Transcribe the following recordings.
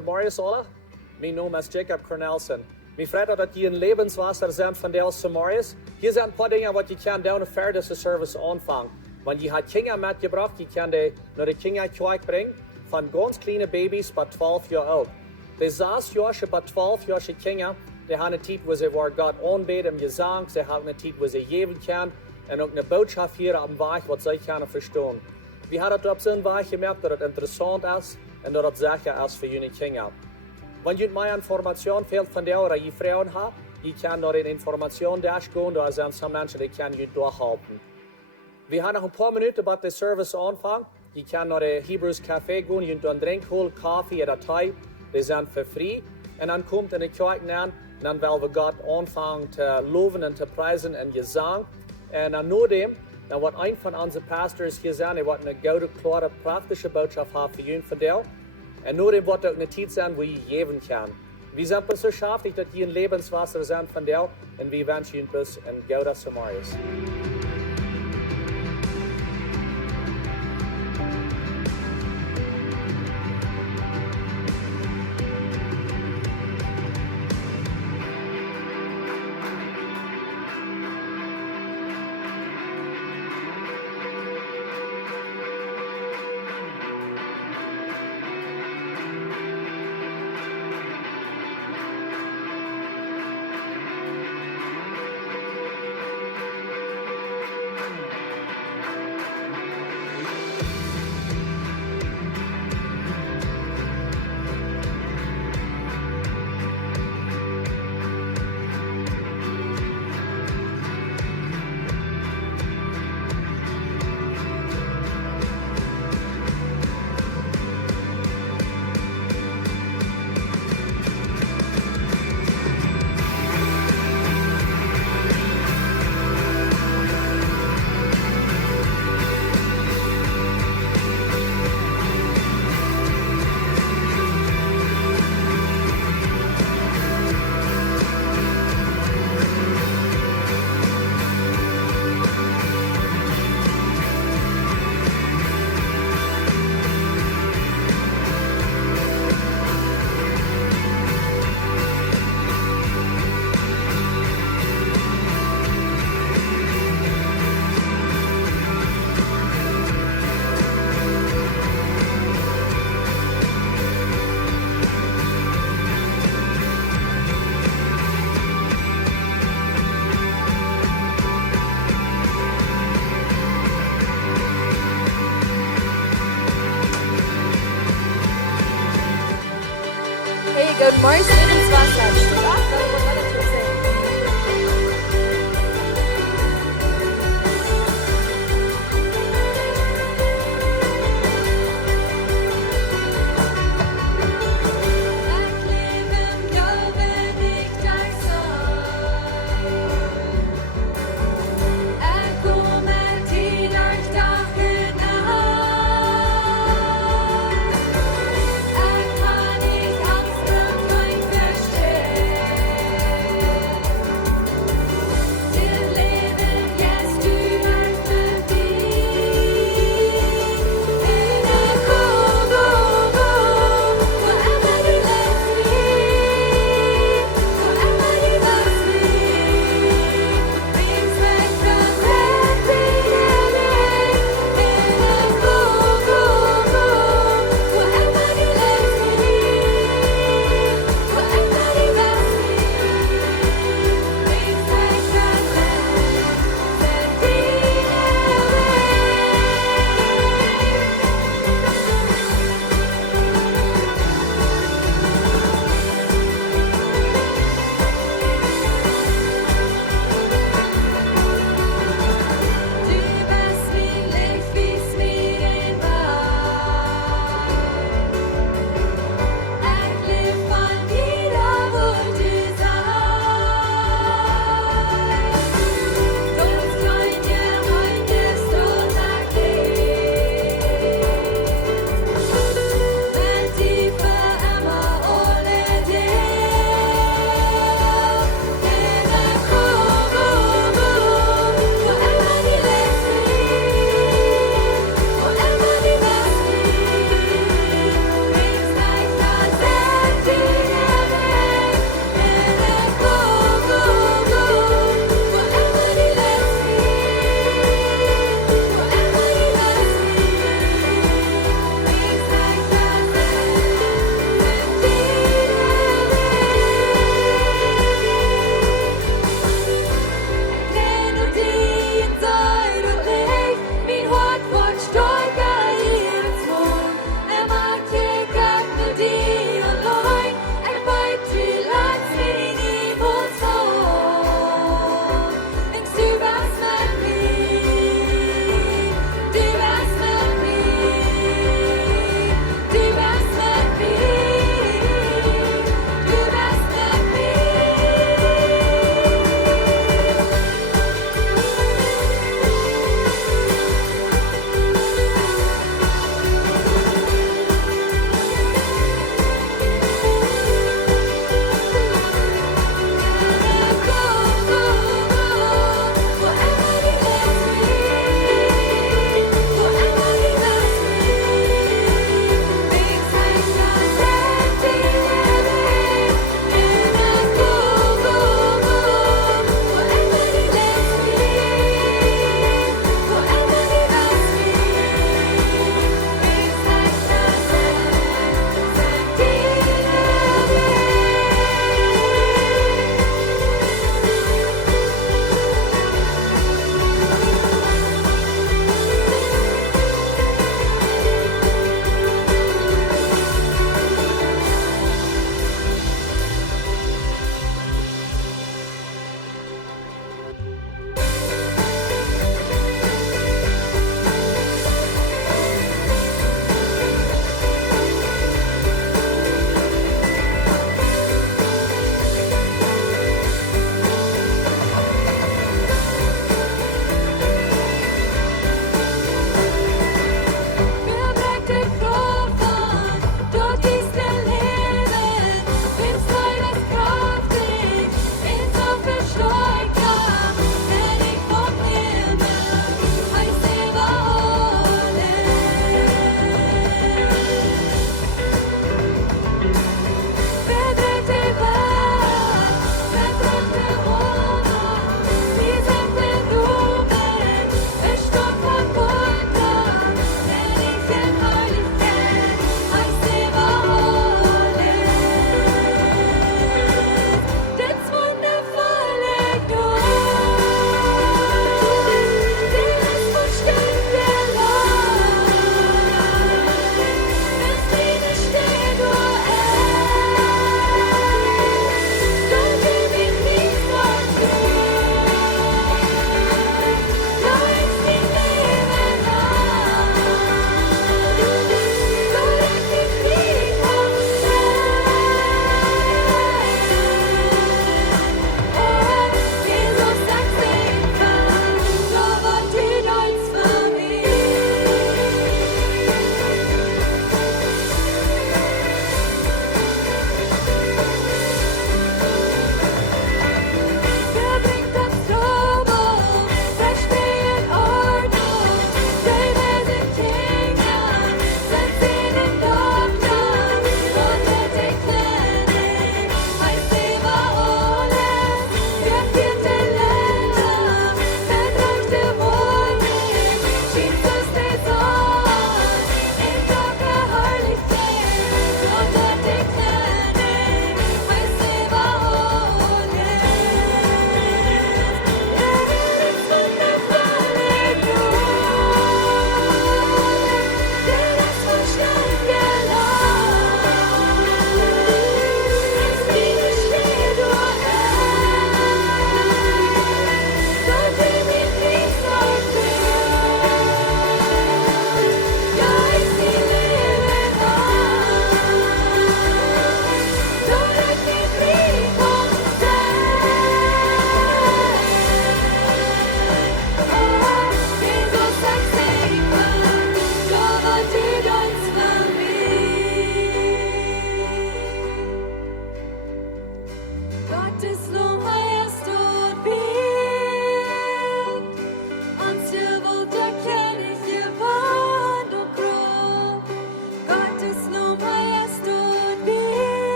Goedemorgen alle. Mijn naam is Jacob Cornelsen. Mijn vriend dat je een Lebenswasser zijn van deze morgen. Hier zijn een paar dingen wat je kan doen voor deze service aanvangen. Want je hebt kinderen metgebracht, je kan die naar de kinderkerk brengen. Van ganz kleine baby's bij 12 jaar oud. De 6-jarige bij 12-jarige kinderen, die hebben een tijd waar ze voor God aanbeden, gezang. Ze hebben een tijd waar ze geven kunnen. En ook een boodschap hier op de weg wat zij kunnen verstaan. We hebben het op zo'n weg gemerkt dat het interessant is en dat het zeker is voor jullie kinderen. Wanneer je meer informatie fehlt van jou dat je vrouwen hebt, je kan naar de informatie gaan, daar zijn some mensen die kunnen je doorhelpen. We hebben nog een paar minuten bij de service aanvangen. Je kan naar de Hebrews Café gaan, je kunt een drink holen, koffie en thee. Die zijn voor vrij. En dan komt in de kerk aan, en dan willen we God aanvangen te loven en te prijzen en gezang. En dan nadem, dan wordt een van onze pastors gezegd, hij wordt een goede, klare, praktische boodschap hebben voor jullie verteld. En nadem wordt ook een tijd zijn waar je geven kan. We zijn dus beschäftigt dat je een Lebenswasser zijn van jou en we wensen je dus een goede Samaris. Good morning, Lebenswasser. Steht auf, dann wird alles gut sein. Verstehen.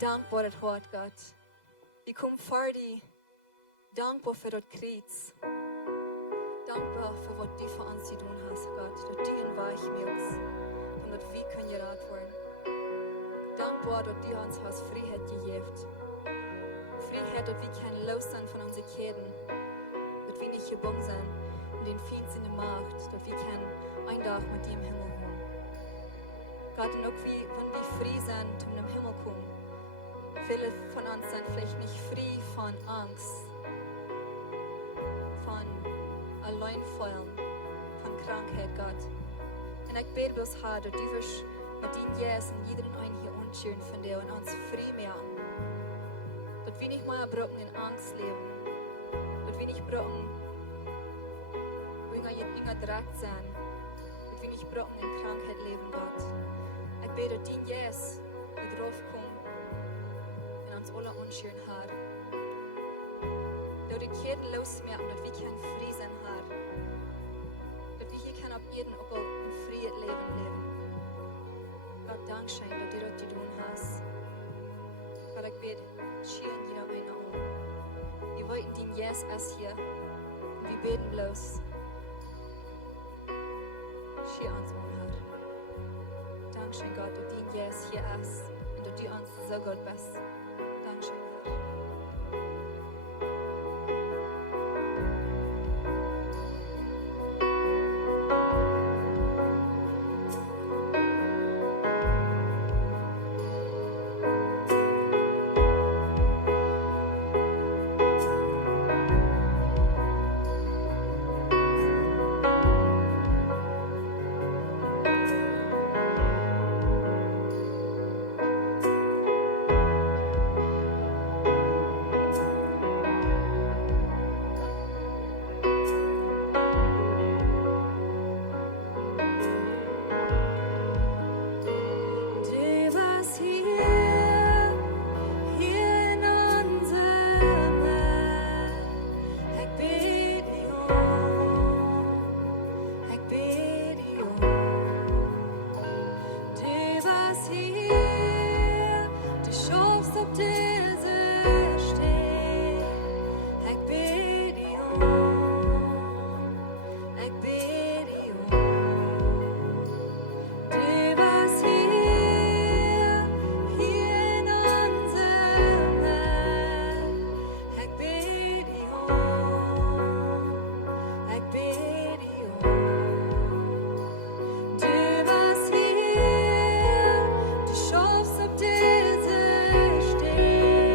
dankbaar het hart, Gott. Vi kom för dig, dankbar för ditt krets. Dankbar för vad du för oss tun hast, Gott. Dass du en väg med oss, damit vi kan göra werden. Dankbar, dass du uns hast frihet gegeben. Frihet, dass wir kan losen von unseren Ketten. Dass wir nicht gebunden sind in den Feind in der Macht. Dass wir kan ein Tag mit dir im Himmel wohnen. Gott, und auch wenn wir frei sind, um im Himmel kommen. Viele von uns sind vielleicht nicht frei von Angst, von Alleinfallen, von Krankheit, Gott. Und ich bete bloß, Herr, dass du wirst mit dir Jesus und jeden einen hier unschön von dir und uns frei machen. Dass wir nicht mehr brocken in Angst leben. Dass wir nicht brocken, wenn wir direkt sind. Dass wir nicht brocken in Krankheit leben, Gott. Ich bete, dass dein Jesus mit draufkommt. Uns alle unschön, Herr. Dass die Ketten losmerken, dass wir kein Frieden sind, Herr. Dass wir hier kein ab jeden auch ein freies Leben leben. Gott, Dankeschön, dass du das tun hast. Gott, ich bete, schieren jeder einer um. Wir wollten den Jesus hier. Und wir beten bloß. Schier uns um, Herr. Dankeschön, Gott, dass du Jesus hier ist. Und dass du uns so gut bist. Dankeschön, Herr. hier, du schaffst auf diese Steg. Ich bid dich ich bid dich du warst hier in unserem Land. Ich bid dich ich bid dich du warst hier, du schaffst auf diese Steg.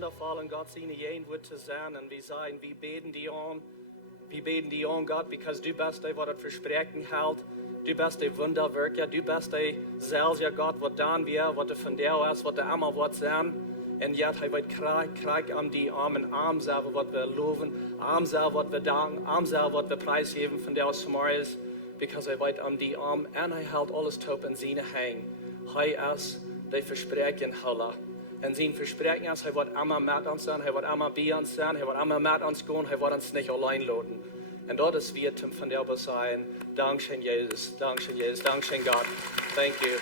wundervoll und Gott seine jeden wird zu sein und wir sagen, wir beten die an. Wir beten die an, Gott, because du bist der, was das Versprechen hält. Du bist der Wunderwirker. Du bist der selbst, ja Gott, was dann wir, was du von dir ist, was du immer wird sein. Und jetzt wird Krieg an die Arm selber, was wir loben, Arm selber, was wir danken, Arm selber, was wir preisgeben von der aus Samaris, because wird an die Arm und hält alles taub in seine Hänge. Ist der Versprechen Halle. Und sein Versprechen ist, wird immer mit uns sein, wird immer bei uns sein, wird immer mit uns gehen, wird uns nicht allein lassen. Und dort ist wir von der sein. Dankeschön, Jesus, Dankeschön, Jesus, Dankeschön, Gott. Thank you.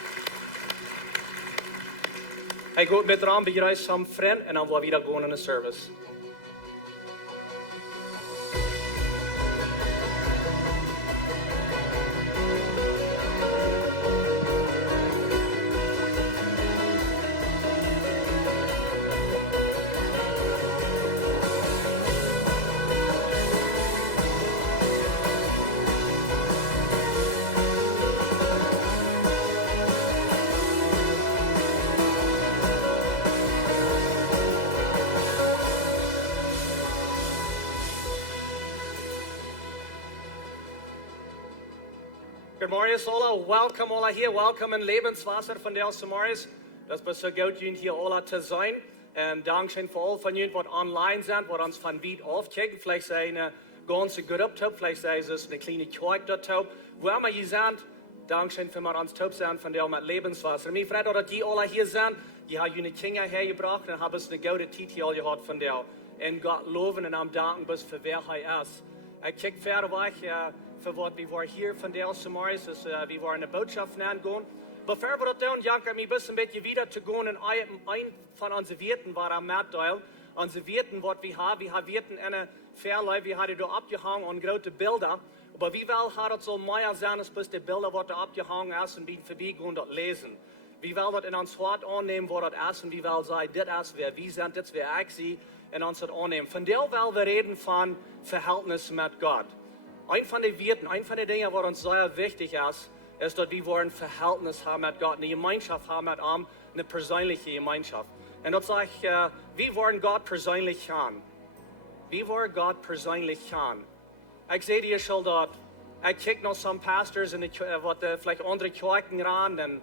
Hey, gut mit dran, wir reisen zum Freund und dann wollen wir wieder gehen in den Service. Good morning, alle. Welcome alle hier. Welcome in Lebenswasser von der aus Samaris. Das ist so gut, hier alle zu sein. Und Dankeschön für alle von Ihnen, die online sind, die uns von weit aufchecken. Vielleicht sei eine ganze Gruppe, vielleicht sei es eine kleine Kirche dort. Wo immer ihr seid, Dankeschön für uns taub sein von der mit Lebenswasser. Mir freut, dass die alle hier sind. Die haben ihre Kinder hergebracht und haben es eine gute Tieejel gehabt von der. Und Gott loben und am Danken bis für wer er ist. Ich kicke fertig weg. Für was wir waren hier von der aus Samaris, wir waren eine Botschaft angehen. Bevor wir das tun, Janka, mir ein bisschen wieder zu gehen, ein von unseren Werten war am Mitteil. Unsere Werten, was wir haben Werten in einer Verleih, wir haben da abgehangen und große Bilder. Aber wie will hat es so mehr sein, als bis die Bilder, die da abgehangen ist, und wir vorbeigehen und lesen. Wie will das in uns Hort annehmen, was das ist, und wie will sagen, das ist, wer wir sind, das ist, wer ich sie, in uns das annehmen. Von der will wir reden von Verhältnis mit Gott. Ein von den Werten, ein von den Dingen, was uns sehr wichtig ist, ist, dass wir ein Verhältnis haben mit Gott, eine Gemeinschaft haben mit ihm, eine persönliche Gemeinschaft. Und das sage ich, wir wollen Gott persönlich kennen. Wir wollen Gott persönlich kennen. Ich sehe die schon dort. Ich kicke noch some Pastors in die, vielleicht andere Kirchen ran, und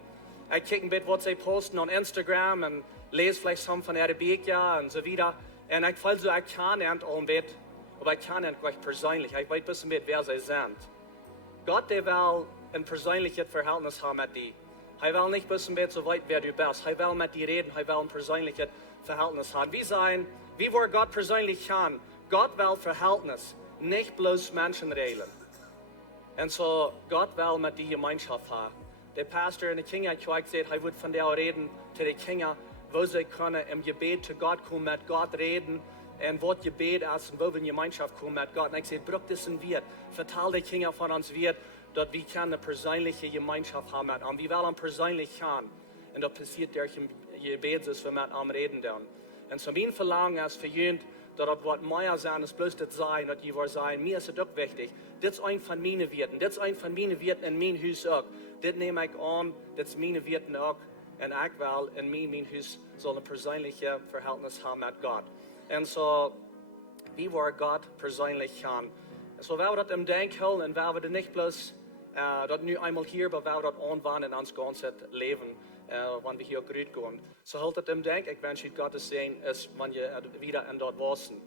ich kicke ein bisschen, was sie posten auf Instagram, und lese vielleicht some von der Woakj und so weiter. Und ich fühle so, ich kann nicht ein bisschen. Aber ich kann nicht gleich persönlich, ich weiß ein bisschen mit, wer sie sind. Gott, der will ein persönliches Verhältnis haben mit dir. Er will nicht ein bisschen so weit, wer du bist. Er will mit dir reden, er will ein persönliches Verhältnis haben. Wie wir Gott persönlich kennen. Gott will Verhältnis, nicht bloß Menschen reden. Und so, Gott will mit dir Gemeinschaft haben. Der Pastor in der Kinderkirche sagt, er wird von der reden zu den Kindern, wo sie können im Gebet zu Gott kommen, mit Gott reden. Und was Gebet ist und wo wir in Gemeinschaft kommen mit Gott. Und ich sage, braucht das ein Wert. Vertal die Kinder von uns Wert, dass wir eine persönliche Gemeinschaft haben mit ihm. Wir wollen persönlich haben. Und das passiert durch ein Gebet, dass wir mit ihm reden dürfen. Und so mein Verlangen ist für jeden, dass das was mehr sein ist, bloß das sein, dass wir sein. Mir ist es auch wichtig. Das ist ein von meinen Werten. Das ist ein von meinen Werten in meinem Haus auch. Das nehme ich an, das ist meine Werten auch. Und ich will in meinem Haus so ein persönliches Verhältnis haben mit Gott. Und so, wie wir Gott persönlich kennen. So, wenn wir das im Denken halten, und wenn wir das nicht bloß das nur einmal hier, aber wenn wir das anwenden in unser ganzes Leben, wenn wir hier gut gehen. So, halt das im Denken. Ich wünsche Gott zu sehen, wenn ihr wieder in dort wasen.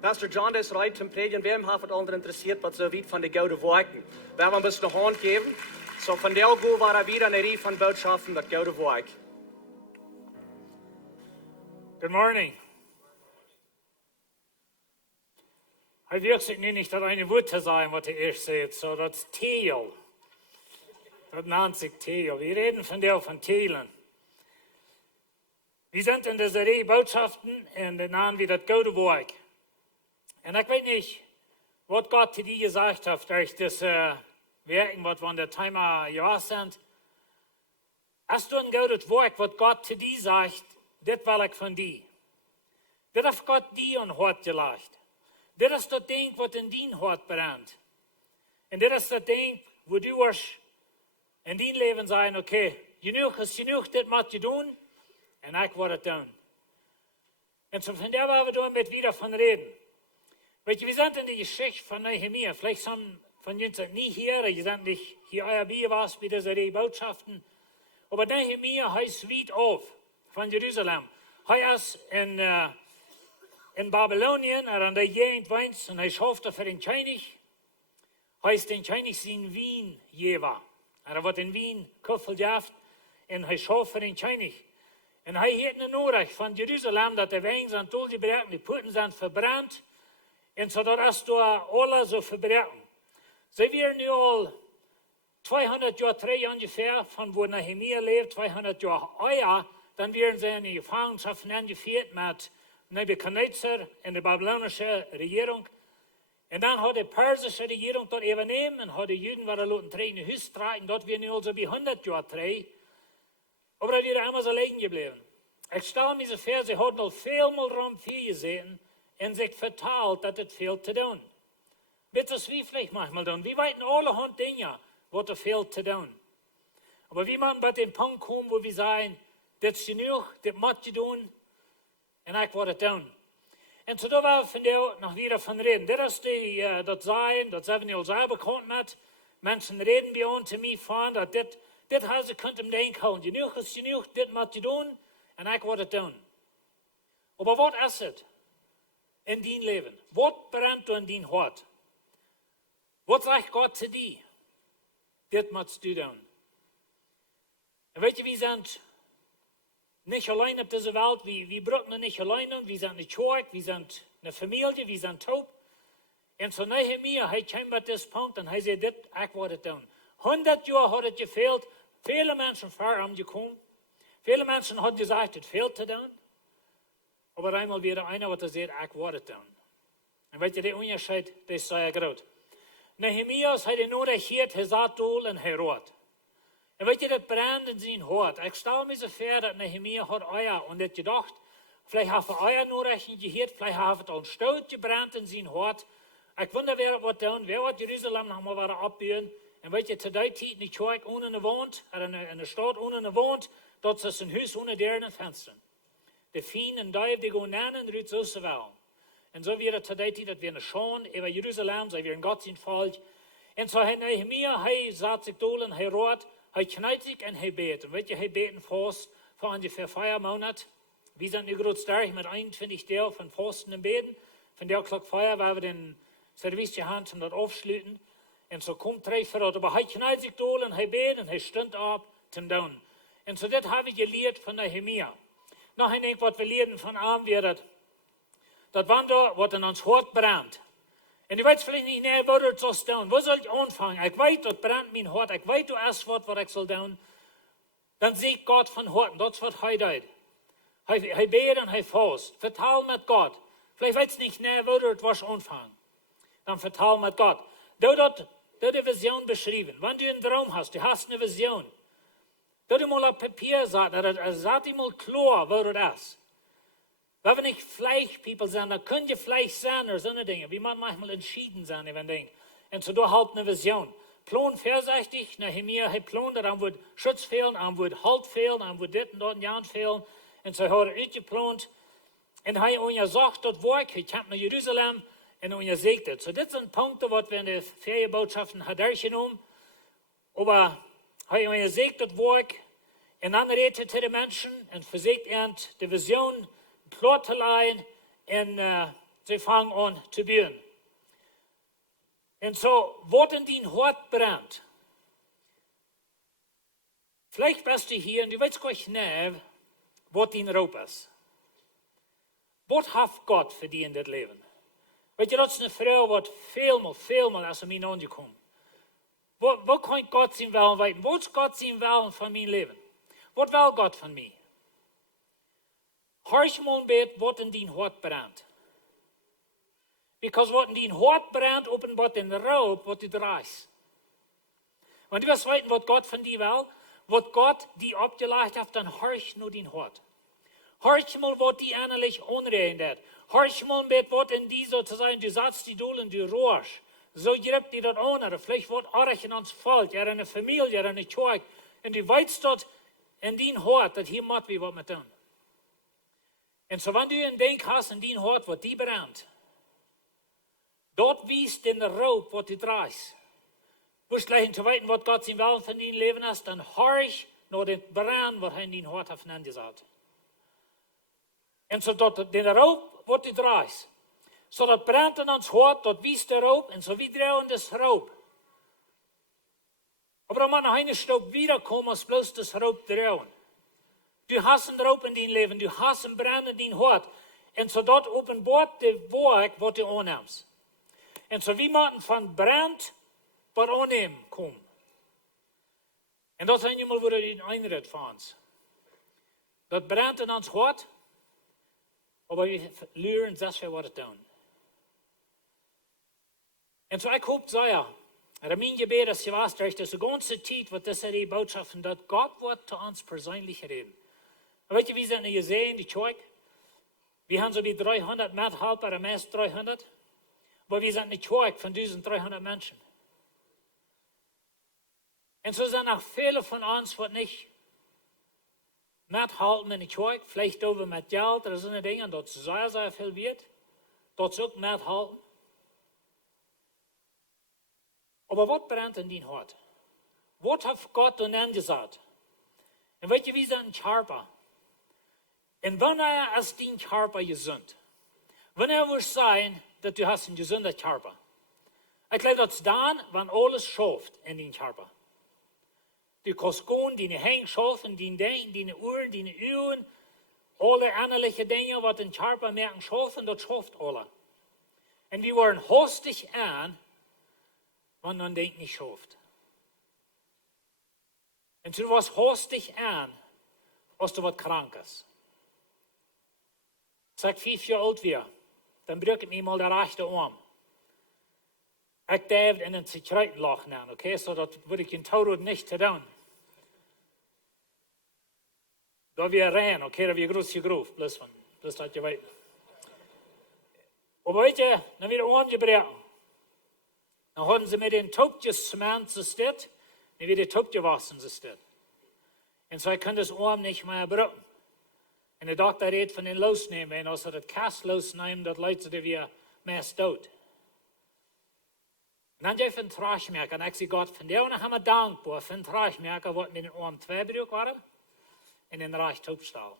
Pastor John ist bereit zum Predigen. Wem hat es andere interessiert, was so weit von der goode Woakj? Werden wir ein bisschen eine Hand geben? So, von der Go war wieder eine Reihe von Botschaften, das goode Woakj. Good morning. Ich weiß nicht, dass eine Wort sein, was ihr erst seht, so das Tieejel. Das nennt sich Tieejel. Wir reden von Teilen. Wir sind in dieser Reihe Botschaften und dann nennen wir das goode Woakj. Und ich weiß nicht, was Gott zu dir gesagt hat, durch das Werken, was wir an der Thema Jahr sind. Hast du ein gutes Woakj, was Gott zu dir sagt, das will ich von dir. Das hat Gott dir ein Hort gelegt. Das ist das Ding, was in dein Hort brennt. Und das ist das Ding, wo du in dein Leben sagen, okay, genug ist genug, das muss du tun, und ich werde es tun. Und so von der wollen wir damit wieder von reden. Weet je, wir sind in die Geschichte von Nehemia. Vielleicht sind von uns nie hier, ihr seid nicht hier euer Bier was, wie diese die Botschaften. Aber Nehemia heißt weit auf von Jerusalem. Er ist in Babylonien, an der Gegend wohnt, und er schafft für den König. Er ist den König in Wien jeweils. Er wird in Wien gehabt und er schafft für den König. Und er hat eine Nachricht von Jerusalem, dass die Wegen sind durchgebrochen, die Putten sind verbrannt. Und so dass da alle so verbrechen. Sie werden nu al 200 Jahre, 3 ungefähr, von wo Nehemia lebt, 200 Jahre euer, dann werden sie in die Gefangenschaft eingeführt mit Nebukadnezar in der babylonischen Regierung. Und dann hat die persische Regierung dort übernehmen und hat die Juden waren lassen in die Hüste tragen, dort werden nu also wie 100 Jahre 3. Aber da werden einmal so liegen geblieben. Ich stelle mir so vor, sie haben noch viel mal rum viel gesehen, en zich vertaalt dat het veel te doen. Weet als wie vielleicht manchmal doen. Wir weten alle Hand Dinge, wat er veel te doen. Aber wie man bei dem Punkt kommt, wo wir sagen, das ist genug, das muss je doen, en ich werde es doen. Und so da wir von der noch wieder von reden. Das ist die, das sein, das haben wir uns selber bekannt mit. Menschen reden bei uns zu mir von, dass das haben sie könnt im Denken holen. Genug ist genug, das muss je doen, en ich werde es doen. Aber was ist es? In dein Leben. Was brennt du in dein Hart? Was sagt Gott zu dir? Das musst du tun. Und weißt du, wir sind nicht allein auf dieser Welt, wir brücken nicht alleine, wir sind nicht schuld, wir sind eine Familie, wir sind taub. Und so Nehemia, er kam bei diesem Punkt und er sagt, ich werde es tun. 100 Jahre hat es gefehlt, viele Menschen haben gekommen, viele Menschen haben gesagt, es fehlt zu tun. Aber einmal wieder einer, was sagt, ich werde es tun. Und weißt du, der Unterschied, das ist sehr groß. Nehemia hat nur regiert, er sagt und er rot. Und weißt du, das brennt in sein Hort. Ich stelle mir so vor, dass Nehemia hat euer und hat gedacht, vielleicht hat er euer nur recht gehört, vielleicht hat er auch ein Stout gebrannt in sein Hort. Ich wundere, wer wird tun, wer wird Jerusalem noch mal wieder abbauen. Und weißt du, zu der Zeit in die Kirche ohne eine Wohnt, in der Stadt ohne eine Wohnt, dort ist ein Haus ohne deren Fenster. De Fien en Daut, die gaan aan en ruut zo ze wel. En zo weer het tijd dat we een schoon over Jeruzalem, zij weer een godsdienstvolk. En zo hij Nehemia, hij zat zich door en hij rood, hij knijt zich en hij beet. En weet je, hij beten vast voor ongeveer 4 maanden. We zijn nu groot sterk met 21 deel van vasten en beten. Van der klok 4 waar we den service gehad om dat afsluiten. En zo komt 3 vooruit. Maar hij knijt zich door en hij beet en hij stond op te doen. En zo dit heb ik geleerd van Nehemia. Nog een ding wat we leren van aan weer dat wanneer wat in ons hart brandt. En je weet vielleicht niet, nee, wat het zal doen. Waar zal ik aanvangen? Ik weet, dat brandt mijn hart. Ik weet, dat is wat ik zal doen. Dan zie ik God van hart. Dat is wat hij doet. Hij beet en hij vast. Vertaal met God. Vielleicht weet je niet, nee, wat het was aanvangen. Dan vertaal met God. Dat de vision beschrijven. Wanneer je een droom hast, je hast een vision. Dat je mal op papier zet, dat zet je mal klar wat het is. Wenn wir nicht Fleischpeople sind, dann könnt ihr Fleisch sein oder so eine Dinge. Wie man manchmal entschieden sein, wenn Ding. Und so da halt eine Vision. Plan vorsichtig, Nehemia hat Plan, dann wird Schutz fehlen, dann wird Halt fehlen, dann wird dit und dort ein Jahr fehlen. Und so hat er geplant. Und er hat gesagt, dort Woakj, ich habe nach Jerusalem, und er sagt das. So das sind Punkte, die wir in den Ferienbotschaften hat durchgenommen. Aber er hat gesagt, dort Woakj, und dann redet er zu den Menschen und versucht er die Vision klar te leiden en ze fangen an te bauen. En zo, wat in dein Hart brennt. Vielleicht bist du hier und du weißt gar nicht, was dein Raub ist. Was hat Gott für dich in das Leben? Weet je, dat is een vrouw wat veelmaal als mij aangekomen. Wat kan Gott zijn willen weten? Wat is God zijn willen van mijn leven? Wat wil God van mij? Horch mal bet, wat in dein Hart brennt. Because wat in dein Hart brennt, openbart den Raub, wat du draagst. Want du wirst weten, wat Gott von dir will, wat Gott dir abgelegt hat, dann horch nur dein Hart. Horch mal, wat die innerlich onrein hat. Horch mal bet, wat in die sozusagen, du satzt die Dolen, du rohrst. So gibt die das an, oder vielleicht wat arg in uns Volk, ja, in eine Familie, ja, in eine Kirche. Und du weißt dort in dein Hart, dass hier macht wir was mit tun. Und so, wenn du ein Ding hast in dein Hort, was die brennt, dort wiest den Raub, was du drehst. Willst du gleich zu weiten, was Gott im Welt von deinem Leben hast, dann horch nur den Brand, was er in dein Hort hat gesagt. Und so dort den Raub, was du drehst. So dat brennt in ons hart, dat wiest der Raub, und so wie drehen das Raub. Aber dann muss noch eine Stub wiederkommen, als bloß das Raub drehen. Du hast einen Raub in dein Leben, du hast einen Brand in dein Hart. Und so dort offenbart die Woakj, was du annimmst. Und so wie man von Brand bei annehmen kommen. Und das ist einmal wieder die Einheit von uns. Das brennt in ons Hart, aber wir lernen das, was wir tun. Und so ich hoffe sehr, und mein Gebet ist, je was, dass die ganze Zeit, was das die Botschaften, dass Gott wird zu uns persönlich reden. Und weißt du, wie sind wir gesehen, die Zeug? Wir haben so die 300 Mithelfer, meist 300. Aber wir sind nicht Zeug von diesen 300 Menschen. Und so sind auch viele von uns, die nicht mithalten in die Zeug, vielleicht over mit Geld oder so eine Dinge, dort sehr, sehr viel wird, dort auch mithalten. Aber was brennt in dein Hart? Was hat Gott und dann gesagt? Und weißt du, wie sind ein Körper? Und wenn er als dein Körper gesund, wenn er will sein, dass du hast einen gesunden Körper. Ich glaube, das ist dann, wenn alles schafft in deinem Körper. Du kannst gehen, deine Hände schaffen, deine Denken, deine Ohren, deine Augen, alle ähnliche Dinge, was den Körper merken, schaffen, das schafft alle. Und wir waren hastig an, wenn man denkt nicht schafft. Und du warst hastig an, als du was krank ist. Sag 5 Jahre alt wäre, dann brüche ich mir mal der rechte Arm. Ich darf in den Zigarettenloch nehmen, okay? So, das würde ich in Taurat nicht tun. Da wir rein, okay? Da wir groß gegroft, bloß das ihr weit. Aber weißt du, dann wird der Arm gebrochen. Dann haben sie mir den Taub gesmeint, so steht, dann wird der Taub gewaschen, so steht. Und so, ich kann das Arm nicht mehr brücken. Und der Doktor redet von den losnehmen, und als er das Kast losnehmen, das Leute, die wir meist Daut. Und dann habe ich einen Tragmerker, und ich sage Gott, von der haben wir dankbar für einen Tragmerker, was mit den Arm 2 Brüche war, in den Reich Taubstahl.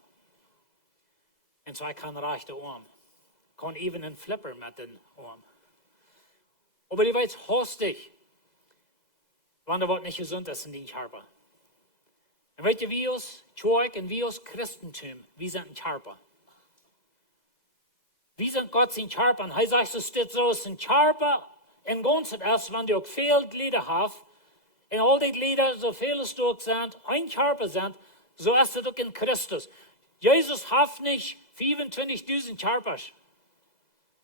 Und so, ich kann reich den Arm. Ich kann even einen Flipper mit den Arm. Aber die weiß hastig, wenn der Wort nicht gesund ist in den Körper. Und weißt du, wie uns Zeug und wie uns Christentum, wie sind ein Körper? Wie sind Gott sein Körper? Und er sagt, es steht so, es ist ein Körper, in ganz erst, wenn du auch viele Glieder hast, und all die Glieder, so viele Stück sind, ein Körper sind, so ist es auch in Christus. Jesus hat nicht 25.000 Körper. Ich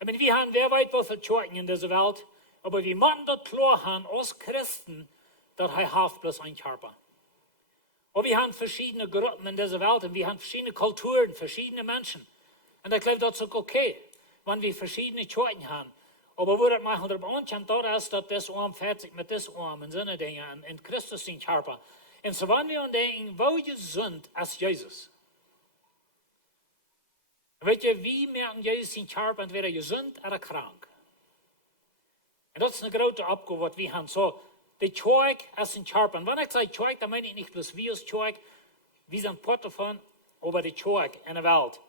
meine, wir haben wer weit viel Zeugen in dieser Welt, aber wir müssen das klar haben, als Christen, dass er hat bloß ein Körper. Und wir haben verschiedene Gruppen in dieser Welt und wir haben verschiedene Kulturen, verschiedene Menschen. Und ich glaube, das ist okay, wenn wir verschiedene Zeugen haben. Aber wo das machen wir bei uns, dort ist, dass das Arm fertig mit das Arm und so eine Dinge in Christus den Körper. Und so wenn wir denken, wo gesund als Jesus. Weet je, wie merken Jesus den Körper entweder gesund oder krank? Und das ist eine große Aufgabe, die wir haben. So, die Zeug ist ein Körper. Und wenn ich sage Zeug, dann meine ich nicht bloß wie das Zeug, wie sind Part davon, aber die Zeug in der Welt.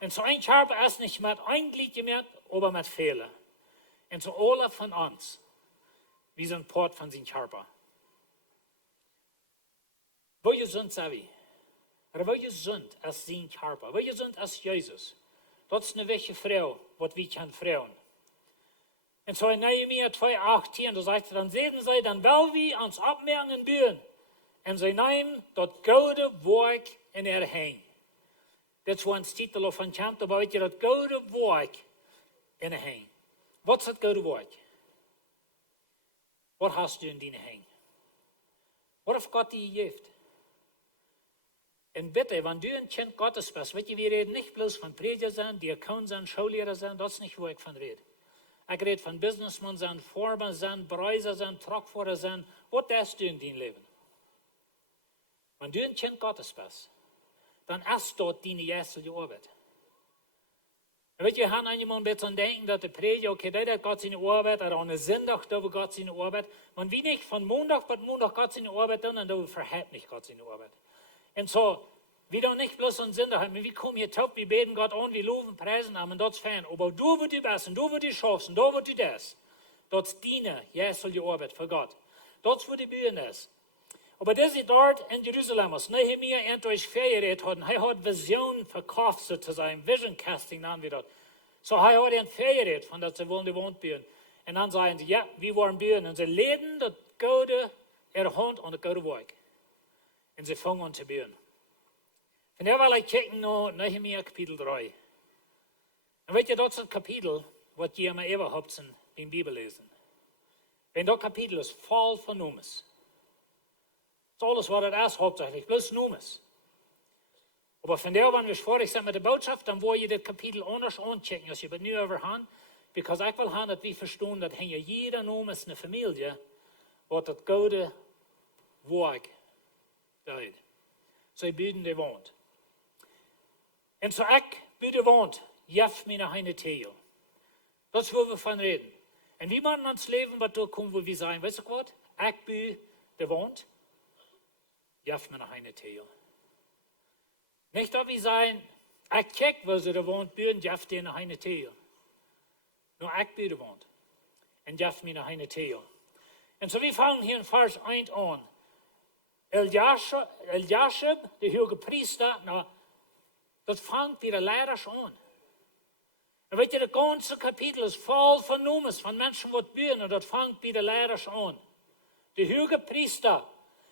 Und so ein Körper ist nicht mit ein Glied gemerkt, aber mit Fehler. Und so alle von uns, wir sind Part von seinem Körper. Wo gesund sind wir? Oder wo gesund ist sein Körper? Wo gesund ist Jesus? Das ist eine wichtige Frau, was wir können fragen. Und so in Nehemiah 2,18, da sagt er, dann sehen sie, dann will wir uns abmerken in Bühnen. Und sie nehmen das goode Woakj in ihr Hand. Das ist ein Titel von Champ, aber weißt du, das goode Woakj in ihr Hand. Was ist das goode Woakj? Was hast du in deiner Hand? Was hat Gott dir gegeben? Und bitte, wenn du ein Kind Gottes bist, weißt du, wir reden nicht bloß von Prediger sein, Diakon sein, Schullehrer sein, das ist nicht, wo ich von rede. Ich rede von Businessmen sein, Former sein, Bereiser sein, Truckfahrer sein. Was tust du in deinem Leben? Wenn du ein Kind Gottes bist, dann ist dort deine erste Arbeit. Weet je, we gaan manchmal een beetje aan denken dat de predigt, okay, dat Gott seine Arbeit, oder an den Sonntag, da wo Gott seine Arbeit. Und wie nicht von Montag bis Montag Gott seine Arbeit dann, und da verhält nicht Gott seine Arbeit. Und so, wir doch nicht bloß an Sonntag haben, wir kommen hier top, wir beten Gott an, wir loben, preisen, und das fein. Aber du, wo du bist, und du, wo du schaffst, und da, wo du das, dort dienen, ja, soll die Arbeit für Gott. Dort, wo die Bühne ist. Aber das ist dort in Jerusalem, als Nehemiah endlich Feierät hat, er hat Visionen verkauft sozusagen, Vision Casting nennen wir das. So er hat ein Feierät, von das sie wollen die Wohnt bühen. Und dann sagen sie, ja, wir wollen bühen. Und sie leben das goode, Hand und das goode Woakj. Und sie fangen an zu bühen. Und er will ich checken nach Nehemiah Kapitel 3. Und weet je, das ist ein Kapitel, was ihr immer überhaupt in der Bibel lesen. Wenn das Kapitel ist voll von Nummers. Das ist alles, was das ist, hauptsächlich, bloß Nummers. Aber von der, wenn wir vorig sind mit der Botschaft, dann wollen wir das Kapitel anders anchecken, als wir das nicht überhand. Because ich will haben, dass wir verstehen, dass hier jeder Nummer ist eine Familie, was das goode Woakj tut. So ich büden die wohnt. Und so ich büde wohnt, jeft mir nach eine Tieejel. Das ist, wo wir von reden. Und wie man ans Leben, was durchkommt, wo wir sagen, weißt du was? Ich büde wohnt, jeft mir nach eine Tieejel. Nicht, dass wir sagen, ich check, wo sie da wohnt, büden, jeft dir nach eine Tieejel. Nur ich büde wohnt. Und jeft mir nach eine Tieejel. Und so wir fangen hier in Vers 1 an. Eliashib, der hoge Priester, das fängt wieder leider an. Und weet je, das ganze Kapitel ist voll von Nummern, von Menschen, die bühen, und das fängt wieder leider an. Der hoge Priester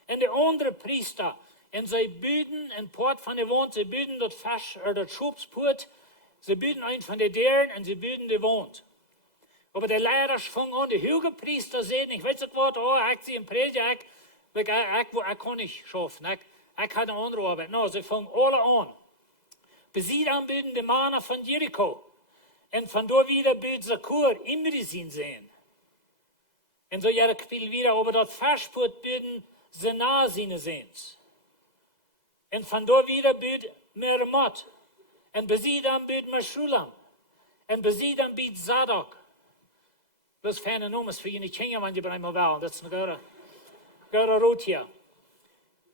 und der andere Priester, und sie büden ein Port von der Wohnt, sie büden das Fasch, oder das Schubsport, sie büden ein von den Dären, und sie büden die Wohnt. Aber der Lehrer fängt an, die hoge Priester sehen, ich weiß nicht was, ich sehe im Predigt, ich kann nicht schaffen, ich habe eine andere Arbeit. No, sie fangen alle an. Bis sie dann büden die Männer von Jericho. Und von dort wieder büden sie Kur, immer die sehen. Und so ja, das Kapitel wieder, aber das Faschport büden sie nahe sehen. Und von dort wieder büden Mermot. Und bis sie dann büden Meschulam. Und bis sie dann büden Zadok. Das ist ferne Nummer für jene Kinder, wenn die bei einmal wählen. Das ist eine gute Rot hier.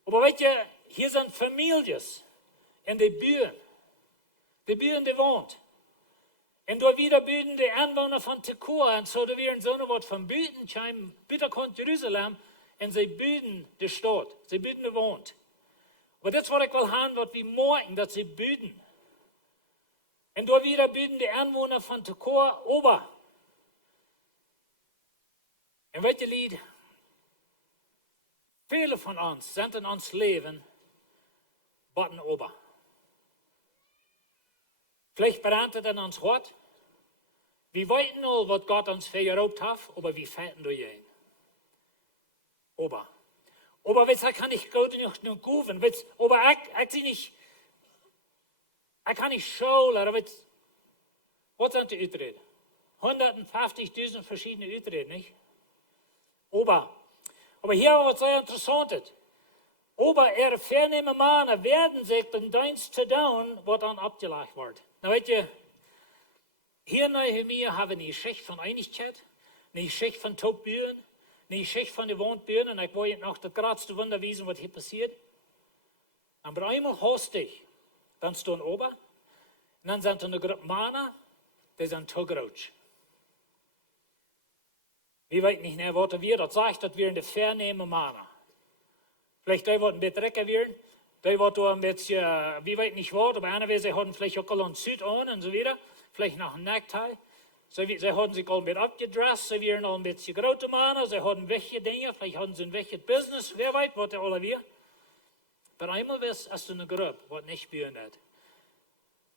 Aber weißt du, hier sind Familien. Und die bühen. Die bühen, die wohnt. Und da wieder büden die Anwohner von Tekoa. Und so, da werden so eine Wort von Büten, schein, bitte kommt Jerusalem. Und sie büden die Stadt. Sie büden die wohnt. Aber das, was ich will haben, was wir morgen, dass sie büden. Und da wieder büden die Anwohner von Tekoa ober. Und weißt du, Lied, viele von uns sind in uns Leben botten ober. Vielleicht brennt es in uns Hort. Wir wollten all, was Gott uns verraubt hat, aber wir fährten durch ihn. Ober. Aber ich kann nicht gut noch guven. Aber ich kann nicht schauen, aber was sind die Utreden? 150.000 verschiedene Utreden, nicht? Aber hier was sehr interessant ist. Aber fernehme Männer werden sich den Dienst zu tun, was dann abgelegt wird. Na weet je, hier in Nehemiah haben wir eine Geschichte von Einigkeit, eine Geschichte von Topbüren, eine Geschichte von der Wohntbüren, und ich wollte noch das größte Wunder wissen, was hier passiert. Aber einmal hastig, dann stehen oben, und dann sind eine Gruppe Männer, die sind zu groß. Wir wissen nicht mehr, was wir das sagt, dass wir in der Fernehme Männer. Vielleicht die, die ein bisschen dreckig werden, die, die ein bisschen, wir wissen nicht was, aber einer, sie hatten vielleicht auch einen Suit an und so weiter, vielleicht noch ein Necktie. Sie hatten sich auch ein bisschen abgedresst, sie waren auch ein bisschen große Männer, sie hatten welche Dinge, vielleicht hatten sie ein welches Business, wer weiß, was die alle wir. Aber einmal hast du eine Gruppe, die nicht bühren hat.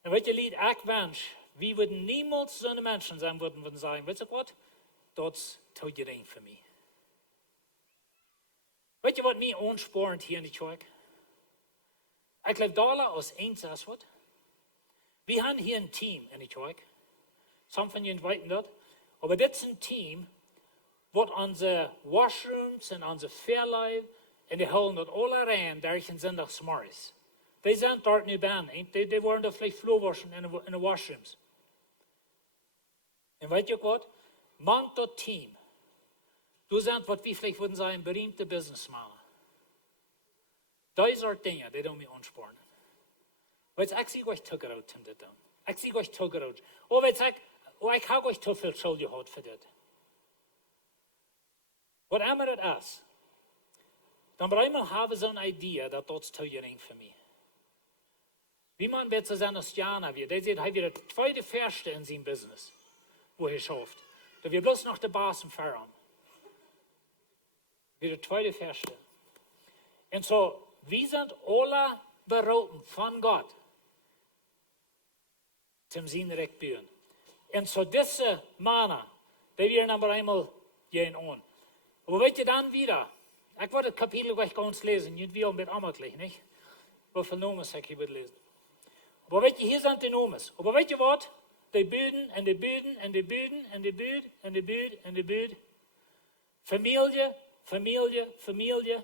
Und weißt du, Lied, ich wünsche, wir würden niemals so eine Menschen sein, würden sagen, weißt du was? Das tut ihr rein für mich. Weißt du, was mich anspornt hier in der Kirche? Ich glaube, da aus eins ist was. Wir haben hier ein Team in der Kirche. Some von Ihnen wissen das. Aber das ist ein Team, das unsere Washrooms und unsere Fairlife und die holen das alle rein, da ich in Sonntagsmorgens. Die sind dort nicht bei, die wollen da vielleicht Flurwaschen in den Washrooms. Und weißt du was? Man das Team. Du sagst, was wir vielleicht würden sagen, berühmte Businessman. Das sind Dinge, die mich anspornen. Weil ich sehe euch zugerot in das. Ich sehe euch zugerot. Oh, weil ich habe euch zu viel Schuld gehabt für das. Was immer das ist, dann brauche ich habe so eine Idee, dass das zu gering für mich. Wie man wird zu seiner Stjana wird, der sieht, er wird der zweite Verste in seinem Business, wo er schafft. Da wird bloß noch der Bass im Fahren. Wie der zweite Verste. Und so, wir sind alle berufen von Gott, zum Sinnrecht bühen. Und so diese Männer, die werden aber einmal gehen an. Aber weißt du dann wieder, ich wollte das Kapitel gleich ganz lesen, nicht wie mit Ammergleich, nicht? Wie viele Nomen ich würde lesen. Aber weißt du, hier sind die Nomen. Aber weißt du was? Die büden, und die büden, und die büden, und die büden, und die büden, und die büden. Familie, Familie, Familie.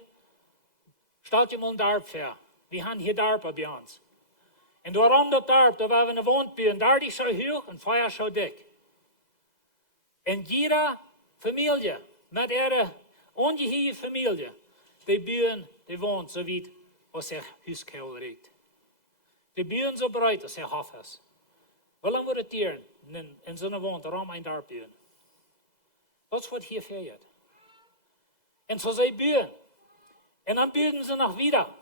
Stell dir mal ein Dorf vor. Wir haben hier Dörfer bei uns. Und darum das Dorf, da waren wir wohnt, ein Dorf ist so hoch und Feuer so dick. Und jede Familie, mit ihrer ungeheuren Familie, die Bühnen, die wohnt so weit, was ihr Hauskehl regt. Die Bühnen so breit, dass ihr Hof ist. Wie lange wird es dir in so einer Wohnung, darum ein Dorf bühnen? Das wird hier fehlt. Und so sie bühnen. Und dann bühnen sie noch wieder.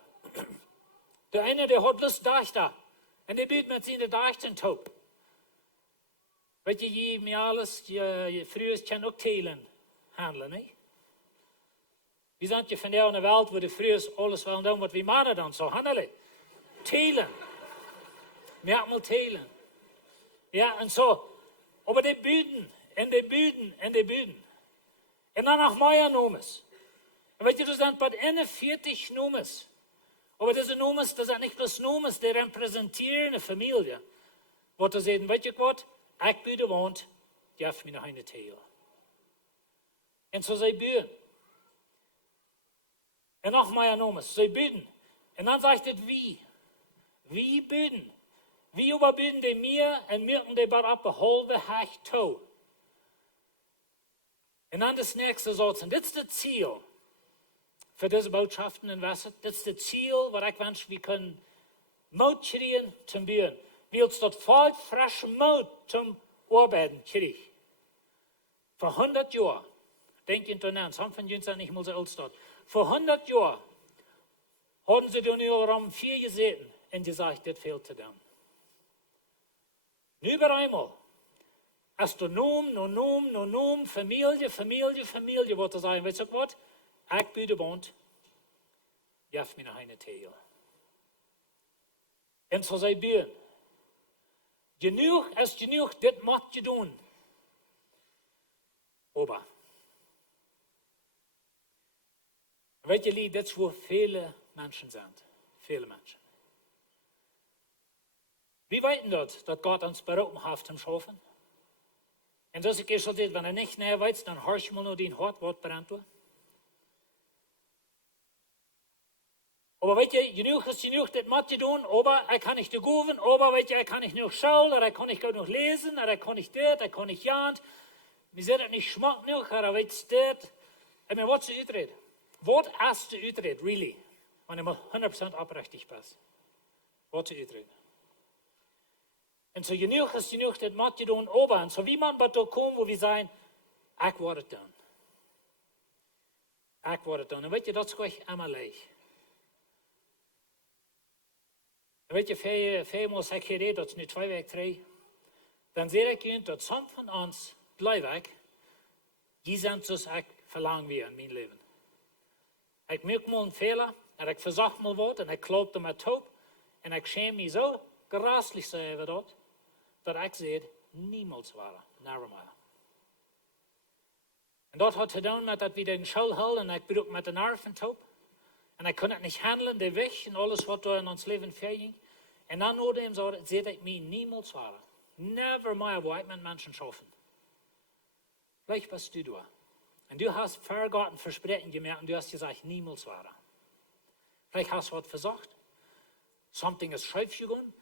Der eine, der hat bloß da. Und der bühnt mit seinen Deichten top. Weißt du, je mir alles, früher kann auch Teilen handeln, nicht? Wir sind ja von der Welt, wo die früher alles wollen tun, was wir machen dann so handeln. Teilen. Wir haben mal teilen. Ja, und so. Aber die büden, und die büden, und die büden. Und dann noch mehr Nomes. Und weißt du, das sind bei 41 Nomes. Aber diese Nomes, das sind nicht bloß Nomes, die repräsentieren eine Familie. Wo du sagst, weißt du was, ich büde wohnt, darf mir noch eine Teilen. Und so sie büden. Und noch mehr Nomes, sie büden. Und dann sagt es wie. Wie büden. Wie überbüden die mir und mirken die bei ab halbe Hecht to. Und dann das nächste Satz. Und das ist das Ziel für diese Botschaften in Wasser. Das ist das Ziel, was ich wünsche, wir können Mut kriegen zum Bühen. Wir uns dort voll frische Mut zum Arbeiten kriegen. Vor 100 Jahren, denkt ihr daran, some von uns sind nicht mal so alt dort. Vor 100 Jahren haben sie den Raum 4 gesehen und gesagt, das fehlt zu dem. Über einmal, Astronom, Familie, wollte sagen, weißt du was? Ich büde wohnt, darf mir noch eine Teilen. Und so sei bühen. Genug ist genug, das muss je tun. Aber, weißt du, das ist, wo viele Menschen sind. Viele Menschen. Wie weit dort, dass Gott uns berufen hat zum Schaffen? Und das ist so, wenn er nicht näher weiß, dann hörst du mal nur den Wort brennt. Aber weißt du, genug ist genug, das muss ich tun, aber er kann nicht guven, aber weißt du, er kann nicht noch schauen, er kann nicht noch lesen, er kann nicht das, er kann nicht jant. Wir sehen das nicht schmack noch, er weiß das. Ich meine, was ist die Utred? Was ist die Utred, really? Wenn ich mal 100% aufrichtig bin. Was ist die Utred? Und so genug ist genug, das muss ich tun, aber. Und so wie man bei da kommt, wo wir sagen, ich werde dann. Ich werde dann. Und weißt du, das ist gleich einmal leicht. Weet je, veel zeg je dat is nu 2 weken 3. Dan zeg ik dat soms van ons blijven, die zijn zoals ik verlang weer in mijn leven. Ik maak mal een Fehler, en ik verzag mal wat, en ik klopt er met hoop, en ik schäme me zo grasslich over dat ik zeg, niemals waren, nevermind. En dat had gedaan met dat we den school hadden, en ik bedoel met de nerven en hoop. En ik kon het niet handelen, de weg en alles wat er in ons leven verging. En dan hoorde hem zo, zei ik me niemals waren. Never meer wo ik met mensen schaffen. Vielleicht bist du da. Und du hast vergotten Versprechen gemerkt und du hast gesagt, niemals waren. Vielleicht hast du was versagt. Something ist schief gegangen.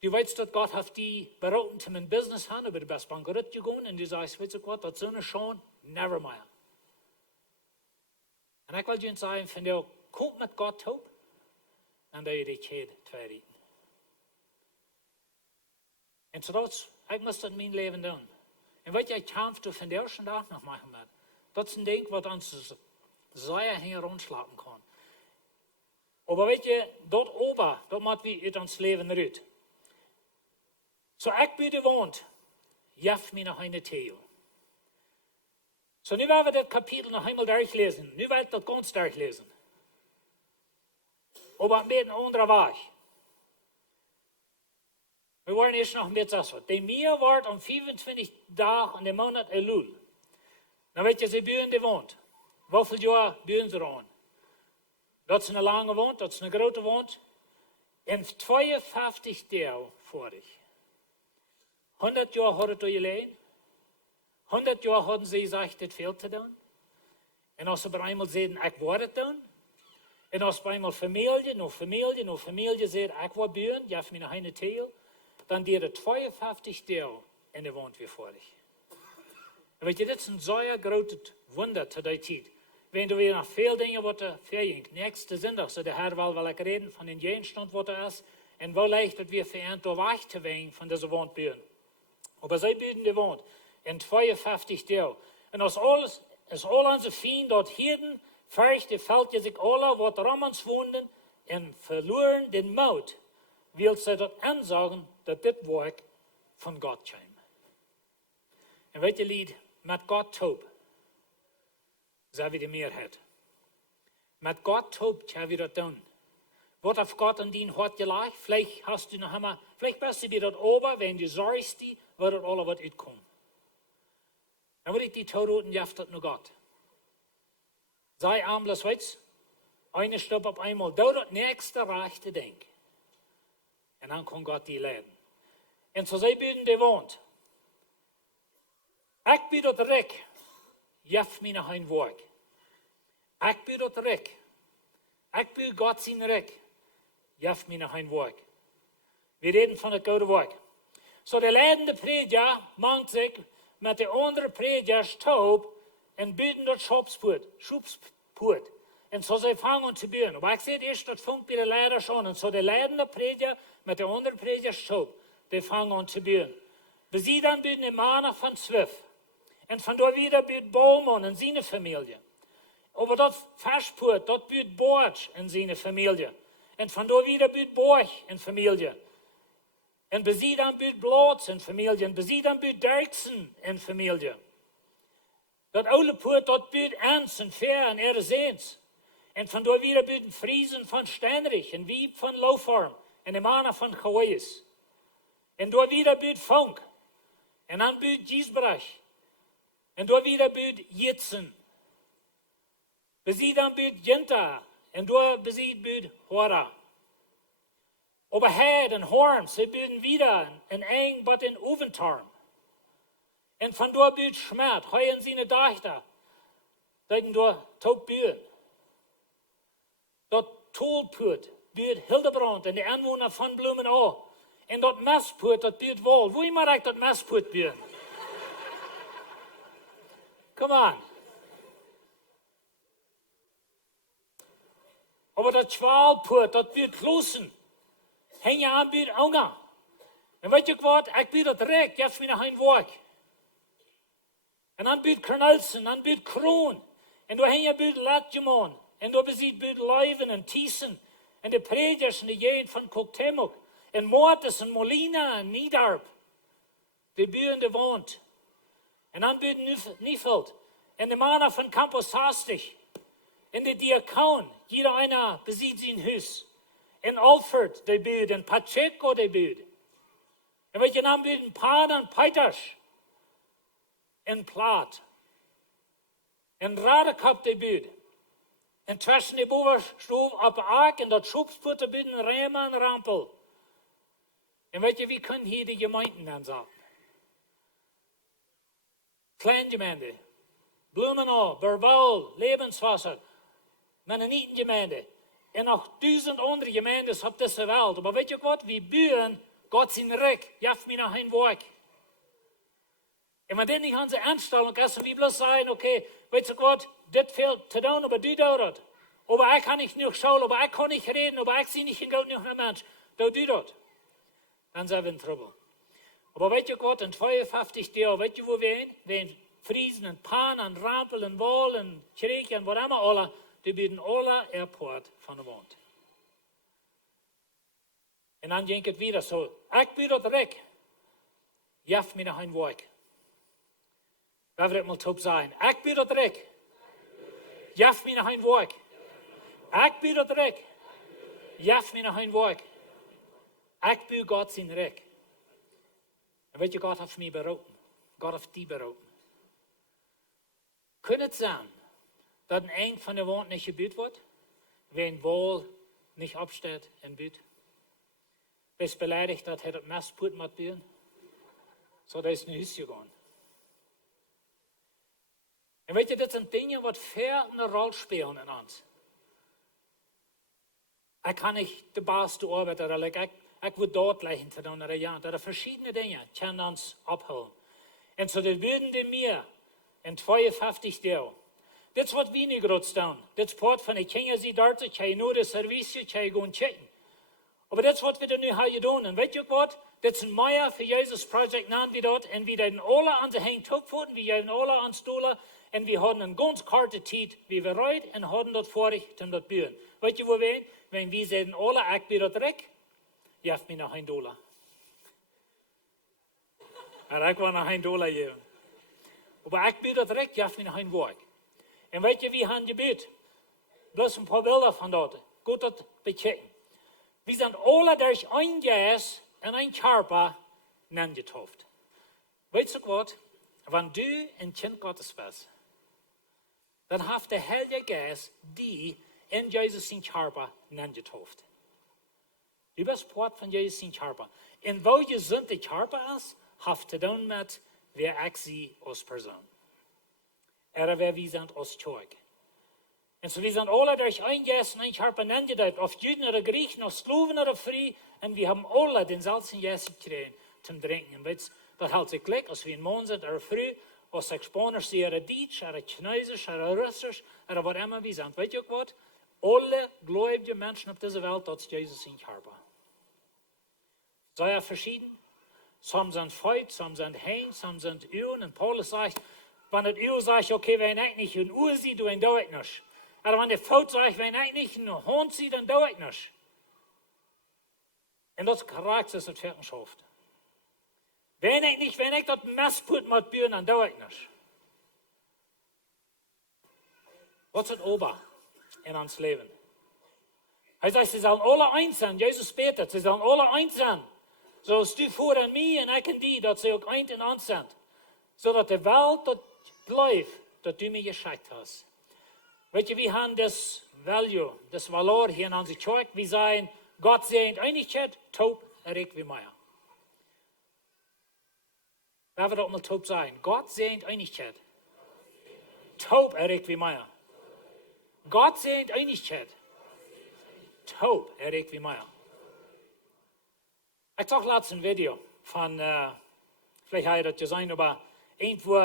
Du weißt, dass Gott hat die beraten, zum ein Business haben, aber du bist bankrott gegangen und du sagst, weißt du Gott, das sind schon, never mehr. Und ich will dir sagen, wenn du kommt mit Gott hoop, dan doe je die keer twee rieten. En zodat, ik moest dat in mijn leven doen. En wat jij kampft, du van de eerste dag nog maken moet. Dat is een ding wat ons zeer hier rondslapen kan. Maar weet je, dat ober, dat moet we uit ons leven eruit. Zo ik bij de woont, jef me nog een Tieejel. Zo nu willen we dat kapitel nog eenmaal durchlezen. Nu wil ik dat ganz durchlezen. Maar met een andere weg. We worden eerst nog een beetje zo. De meer wordt om 25 dagen in de maand Elul. Dan weet je, ze buren die woont. Hoeveel jaar buren ze aan? Dat is een lange woont, dat is een grote woont. En 52 dagen vorig. 100 jaar hadden het alleen. 100 jaar hadden ze gezegd, dit veel te doen. En als ze bij eenmaal zeiden, ik word het doen. En als bij eenmaal familie zeiden, ik word buren, je hebt me nog een Tieejel. Dan deed het 52 dagen en de woont weer vorig. En weet je, dit is een zeer groot wonder te die tijd. Wenn du weer nog veel dingen wat er verjingt. Nächste zondag, so de Herr wil ik reden van een genstand wat er is. En wel leicht dat we verend door weg te wegen van deze woonburen. Maar zij buren de woont in 52 dagen. En als alles, als al onze vrienden dort hielden, verrichte veldje zich alle wat Romans woonden en verloren den moed. Wil zij dat aanzagen dat dit werk van God kwam. En weet je, lied, met God toop, zijn we de meerheid. Met God toop gaan we dat doen. Wat heeft God in die hart gelegd? Vielleicht hast du nog einmal, vielleicht bist du weer dat ober, wenn du zorgst die, waar het alle wat uitkomt. Dan wil ik die toeroten, jeft dat naar God. Zij aanblas, weet eine stap op eenmaal, doe dat nächste rechte denk. En dan kan God die leiden. En zo zij buiten die woont. Ik ben dat rek, jef me nog een woord. Ik ben dat rek. Ik ben God zijn rek, jef me nog een woord. We reden van het goede woord. Zo de leidende prediker maakt zich met de andere predikers taub en buiten dat schopspoort. En zo zij vangen te buren. Maar ik zei eerst, dat vangt bij de leiders aan. En zo de leidende prediker met de andere predikers taub, die vangen te buren. We zien dan buiten de mannen van Zwif. En vandoor weer buurt Bouwman en zijn familie. Over dat verspoort, dat buurt Woakj en zijn familie. En vandoor weer buurt Borg en familie. En we zien dan buurt Bloods en familie. En we zien dan buurt Derksen en familie. Dat oude poort, dat buurt Ens en Ver en Erzeens. En vandoor weer buurt Friesen van Steinrich en Wiep van Laufarm. En de mannen van Goois. En door weer buurt Funk. En dan buurt Giesbrach. En door wieder buurt Jitsen. We zien dan buurt Jenta. En door beziet buurt Hora. Aber Heid en Horm, ze buurten wieder een eng bad in Oeventarm. En van door buurt Schmerz, hij en zijn dochter. Dat door toop buurt. Dat Toolpoort, buurt Hildebrand en de aanwoner van Bloemenau. En dat Mespoort, dat buurt Wol. Hoe maar ik dat Mespoort buurt? Come on. Aber dat Schwalpoort, dat buurt Klossen. Hang je aan buurt Anger. En weet je wat? Ik buurt dat rek, je hebt me nog een woord. En dan buurt Cornelsen, dan buurt Kroon. En door hang je buurt Latjeman. En door beziet buurt Leuven en Thiessen. En de predikers en de jeugd van Koktemok. En Mortis en Molina en Niedarp. De buren de woont. En dan buurt Nieveld. En de mannen van Campus Hastig. En de diakoon. Jeder einer beziet zijn huis. En Alfred de buurt. En Pacheco de buurt. En weet je dan buurt Pan en Peters. En Plaat. En Radekap de buurt. En tussen de bovenstoof op de ark. En dat schopspoort de buurt Rema en Rampel. En weet je, wie kunnen hier de gemeenten dan zeggen? Kleingemeinde, Blumenau, Berbaul, Lebenswasser, Mennonitengemeinde en nog 1000 andere gemeentes op deze wereld. Maar weet je wat? We buren Gott sein Reck, jaft mir noch ein Woakj. En wenn dit nicht unsere Einstellung ist, wie bloß sagen, okay, weißt du Gott, das fehlt zu tun, aber du das. Aber ich kann nicht noch schauen, aber ich kann nicht reden, aber ich sehe nicht in Gott noch ein Mensch. Du das. Dann sind wir in Trouble. Aber weißt du Gott, in 52 Jahren, weißt du wo wir sind? Wir sind Friesen und Pan und Rampel und Wall und Krieg und was immer alle. Die bieten alle Airport von der Wand. Und dann ging es wieder so, ich bin das Reck. Jaft mir noch ein Woakj. Wer wird mal top sein? Ich bin das Reck. Jaft mir noch ein Woakj. Ich bin das Reck. Jaft mir noch ein Woakj. Ich bin Gott sein Reck. En weet je, Gott hat mich berufen. Gott hat die berufen. Kann es sein, dass ein Eng von der Wand nicht gebaut wird, wenn wohl nicht absteht in Büt? Bist beleidigt, dass er das Mess put mit bauen? So, da ist ein Haus gegangen. Und weet je, das sind Dinge, die fair eine Rolle spielen in uns. Ich kann nicht der beste Arbeiter, ich will dort leichen zu tun, ja. Da sind verschiedene Dinge, die können uns abholen. Und so, das würden die mir in 52 Jahren. Das wird weniger als tun. Das Port von den Kindern, sie dort, die nur das Service, die gehen checken. Aber das wird wir nu hier tun. Und weißt du was? Das sind Meier für Jesus Project nan wie dort. Und wir den alle an den Hängen topfoten, wir geben alle an Stuhlen. Und wir haben eine ganz karte Zeit, wie wir reut, und haben dort vorig, um dort bühren. Weißt du, wo wir sind? Wenn wir sagen, alle, ich bin dort Reck, jaft mir noch $1. Und ich war noch $1 geben. Aber ich bin dort Reck, jaft mir noch ein Woakj. Und weißt du, wir haben gebeten. Bloß ein paar Bilder von dort. Gut, das bechecken. Wir sind alle durch ein Geist und ein Körper getauft. Weißt du was? Wenn du ein Kind Gottes bist, dann hat der Heilige Geist die in Jesus sein Körper getauft. Du bist Part von Jesus sein Körper. Und wo gesund der Körper ist, hat zu tun mit, wer ich sie als Person. Oder wer wir sind als Zeug. Und so wir sind alle durch ein Geist und ein Körper getauft. Auf Juden oder Griechen, auf Slowen oder Free. Und wir haben alle den selben Geist gekriegt zum Trinken. Und weißt, das hält sich gleich, als wir in Mond sind oder Früh, als ich Spanisch sehe, oder Deutsch, oder Chinesisch, oder Russisch, oder was immer wir sind. Weißt du was? Alle gläubige Menschen auf dieser Welt, das ist Jesus in Körper. Sei verschieden. Some sind Freud, some sind Hein, some sind Uhren. Und Paulus sagt, wenn das Uhr sagt, okay, wenn ich nicht ein Uhr sehe, dann dauert ich nicht. Aber wenn der Fout sagt, wenn ich nicht einen Hund sehe, dann dauert ich nicht. Und das Charakter ist das Viertenschaft. Wenn ich das Mess put mit Bühnen, dann dauert ich nicht. Was ist Ober in uns Leben? Er sagt, sie sollen alle eins sein. Jesus betet, sie sollen alle eins sein. So als du vor an mir und ich an die, dass sie auch eins in uns sind. So dass die Welt dort bleibt, dass du mir geschickt hast. Weißt du, wir haben das Value, das Valor hier in unserer Kirche. Wir sagen, Gott sehnt Einigkeit, taub, erregt wie Meier. Wer wird auch mal taub sein? Gott sehnt Einigkeit. Taub, erregt wie Meier. Gott sehnt Einigkeit. Taub, erregt wie Meier. Ich zag laatst ein Video von, vielleicht habe ich das gesehen, aber irgendwo,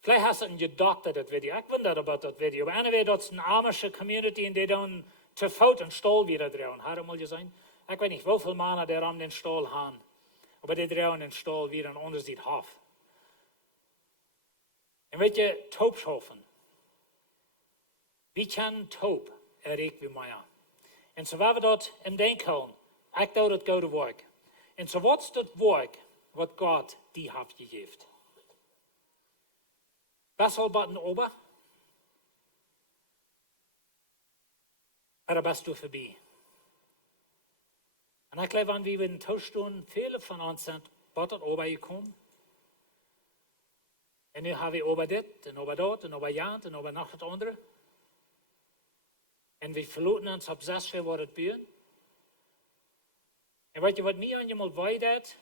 vielleicht hast du ein gedacht, das Video. Ich wundere über das Video. Aber anyway, das ist eine amische Community, in der dann zu Fout einen Stall wieder drehen. Hat er mal gesehen? Ich weiß nicht, wie viele Männer der an den Stall haben. Aber die drehen den Stall wieder und anders sieht Hof. Und weet je, taubschaffen. Wie kann taub erregt wie Meier? En so waar we dat in denken, ik doe dat goede werk. En so wat is dat werk wat God die heeft gegeven? Was soll button ober? Oder bist du vorbei? Und ich glaube, wenn wir in den Tauschstunden, viele von uns sind, button ober gekommen. Und nu haben wir ober dit, en ober dort, en ober jant, en ober noch das andere. En we verloten ons op 6 jaar wat het buren. En weet je wat mij eenmaal weidet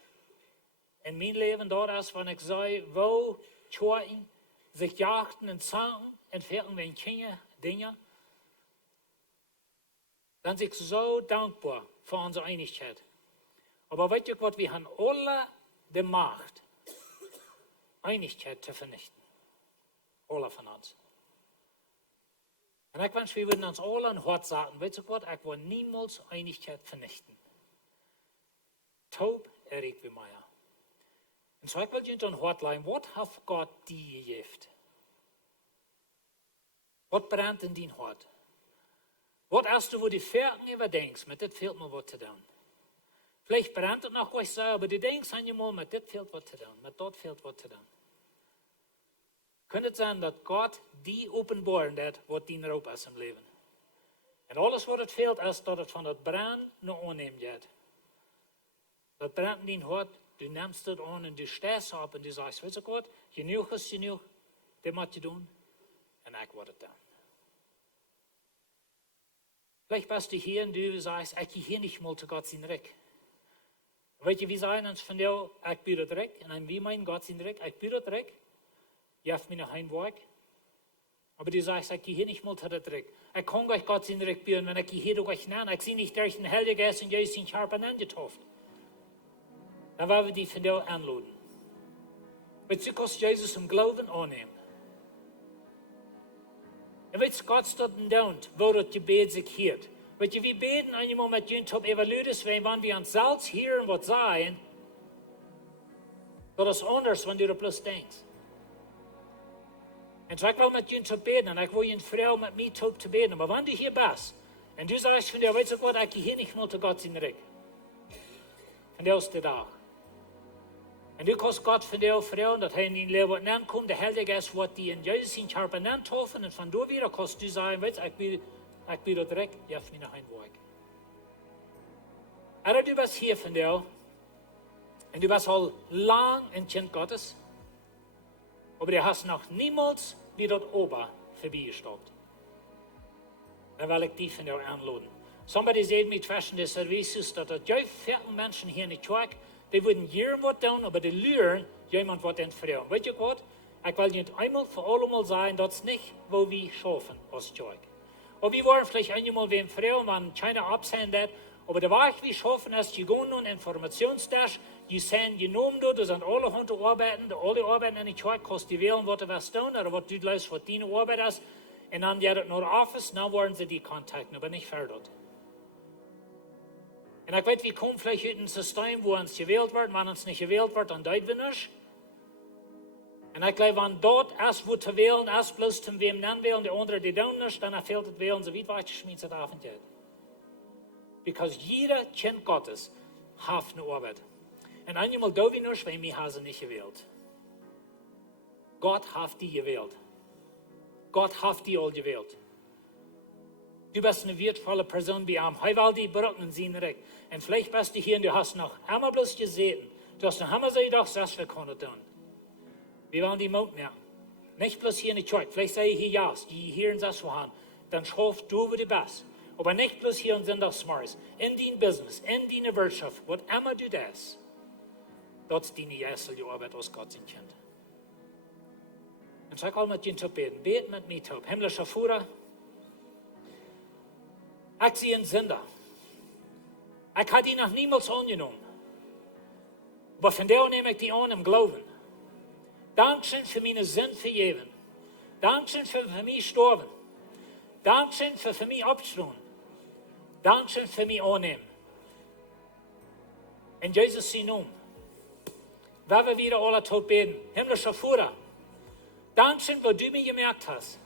in mijn leven dort is, wanneer ik zei, wo tjoeien, zich jachten en zangen en vechten wenn Kinder dingen. Dan ben ik zo dankbaar voor onze Einigkeit. Aber weißt du was, wir haben alle die Macht, Einigkeit zu vernichten. Alle von uns. Und ich wünsche, wir würden uns alle ein Wort sagen, weißt du was, ich will niemals Einigkeit vernichten. Taub, Erik wie Meier. Und so ich will dir ein Wort leiden, was hat Gott dir gegeben? Was brennt in dein Hart? Was hast du, wo die Ferien überdenkst, mit das fehlt mir was zu tun. Vielleicht brennt es noch, was ich sage, aber du denkst einmal, mit das fehlt was zu tun, mit dort fehlt was zu tun. Könnte es sein, dass Gott die offenbaren hat, was dein Raub ist im Leben. Und alles, was es fehlt, ist, dass es von das Brennen noch annehmen wird. Das brennt in dein Hart, du nimmst das an und du stehst auf und du sagst, weißt du Gott, genug ist genug, das muss ich tun. Und ich werde es tun. Vielleicht bist du hier und du sagst, ich gehe hier nicht mal zu Gott sein Reck. Weet je, wie sagen uns von dir, ich bin das Reck, und wie mein Gott sein Reck, ich bin das Reck, je hebt mir noch ein Weg. Aber du sagst, ich gehe hier nicht mal zu das Reck. Ich kann euch Gott sein Reck bieten, wenn ich gehe hier durch euch nennen. Ich sehe nicht durch den Heiligen Geist und Jesus in Scharpen angetauft. Dann werden wir die von dir anladen. Weißt du, kannst Jesus im Glauben annehmen. Und weißt du, Gott steht in Daut, wo das Gebet sich hört. Weißt du, wir beten einmal mit jemand auf Evaluitis, wenn wir uns selbst hören, was sagen, das ist anders, wenn du da bloß denkst. Und so ich will mit jemand beten, und ich will eine Frau mit mir zu beten, aber wenn du hier bist, und du sagst von dir, weißt du Gott, ich gehe hier nicht mal zu Gott sein Reck. Und der ist da. Und du kannst Gott von dir fragen, dass er in dein Leben ankommt, der Heilige Geist wird dir in Jesus in Scharpen antaufen, und von da wieder kannst du sagen, weißt du, ich bin da direkt, ich habe mir noch einen Weg. Aber du bist hier von dir, und du bist all lang ein Kind Gottes, aber du hast noch niemals wie dort oben vorbeigestoppt. Dann will ich dich von dir anladen. Somebody said me zwischen den Services, dass die vielen Menschen hier in der Kirche, die würden jedem was tun, aber die lernen, jemand was entfrieren. Weißt du was? Ich will nicht einmal für alle Mal sagen, das ist nicht, wo wir schaffen als Kirche. Aber wir wollen vielleicht einmal wem fragen, wenn keiner absendet, aber der Weg, wie schaffen ist, die gehen nun Informationstest, die sind genommen, da sind alle Hunde arbeiten, alle arbeiten in der Kirche, kannst du wählen, was du was tun, oder was du lässt, was deine Arbeit ist, und dann geht es nur Office, dann wollen sie die kontakten, aber nicht fördert. Und ich weiß, wir kommen vielleicht in ein System, wo uns gewählt wird, wenn uns nicht gewählt wird, dann deuten wir nicht. Und ich glaube, wenn dort erst wo zu wählen, erst bloß zum wem nennen wählen, die anderen die tun nicht, dann fehlt das Wählen, so weit weitergeschmiert hat Abend. Because jeder Kind Gottes hat eine Arbeit. Und einmal da wir nicht, weil wir haben sie nicht gewählt. Gott hat die gewählt. Gott hat die all gewählt. Du bist eine wertvolle Person bei ihm. Er will die Brücken sein Recht. Und vielleicht bist du hier und du hast noch einmal bloß gesehen. Du hast noch einmal so gedacht, das wir können tun. Wir wollen die Mut merken. Nicht bloß hier in der Kirche. Vielleicht sei ich hier ja, die hier in das haben. Dann schaff du, wo du bist. Aber nicht bloß hier in Sonntagsmorgens. In dein Business, in deine Wirtschaft, was immer du das. Das ist deine erste Arbeit aus Gott sein Kind. Und sag auch mit dir beten. Beten mit mir, Taub. Himmlischer Vater, ich sehe einen Sünder. Ich habe ihn noch niemals angenommen. Aber von der nehme ich die an im Glauben. Dankeschön für meine Sünden vergeben. Dankeschön für mich sterben. Dankeschön für mich abstehen. Dankeschön für mich annehmen. In Jesus sein Namen. Weil wir wieder alle tot beten. Himmlischer Vater, Dankeschön, was du mir gemerkt hast.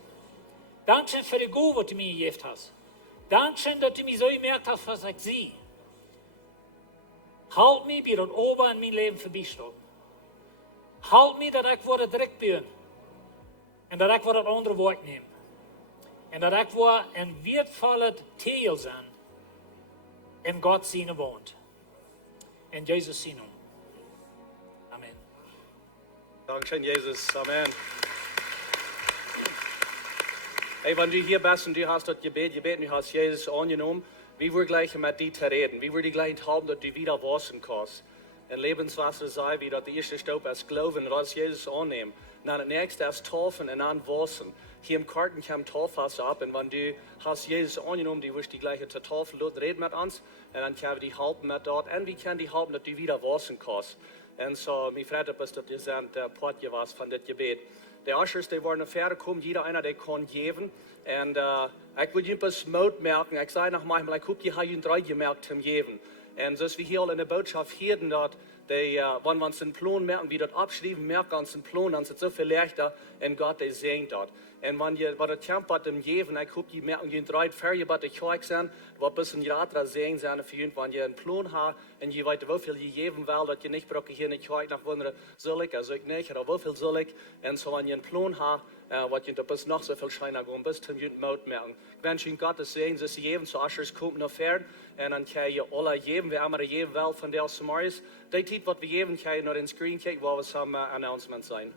Dankeschön für die Gute, was du mir gegeben hast. Dankeschön, dass du mich so gemerkt hast, was ich sehe. Halt mich, wie das oben in mein Leben vorbeisteht. Halt mich, dass ich wieder direkt bin. Und dass ich wieder das andere Wort nehme. Und dass ich wieder ein wertvoller Tieejel sein. In Gott seine wohnt. In Jesus seine. Amen. Dankeschön, Jesus. Amen. Hey, wenn du hier bist und du hast das Gebet, du hast Jesus angenommen, wie wir gleich mit dir reden, wie wir die gleich haben, dass du wieder waschen kannst. En Lebenswasser sei, wie dat de eerste stap als geloven, dat is Jezus aannemen. Dan het nächste als taufen en dan wassen. Hier im Karten kam Taufwasser ab und wenn du hast Jesus angenommen, die wirst die gleiche zur Tafel dort reden mit uns und dann können wir die halten mit dort und wir können die halten, dass du wieder waschen kannst. Und so, mir freut es, dass du sind der Portje was von dem Gebet. Die Ushers, die waren fertig gekommen, jeder einer, der kann geben. Und ich will etwas Mut merken, ich sage noch manchmal, ich hoffe, die haben 3 gemerkt zum Geben. Und so ist wie hier in der Botschaft hier, dort, wenn wir uns den Plan merken, wie das abschreiben, merken uns den Plan, dann ist es so viel leichter und Gott, der sehen dort. Und wenn ihr bei der Camp hat im Jeven, ich hoffe, die merken, die 3 Ferien bei der Kirche sind, wo ein bisschen Jahre sehen sind, für ihn, wenn ihr einen Plan habt, und ihr weißt, wie viel ihr geben will, dass ihr nicht braucht, hier in der Kirche nach wundern, soll ich, also ich nicht, oder wie viel soll ich, und so, wenn ihr einen Plan habt, was ihr da bis noch so viel Scheiner gehen, bis zum Juden Mut merken. Ich wünsche Ihnen Gottes Segen, dass Sie jeden zu Ushers kommen noch fern, und dann können ihr alle geben, wir haben jeden Welt von der Samaris, die Zeit, was wir geben, können noch den Screen kicken, wo wir zum Announcement sein.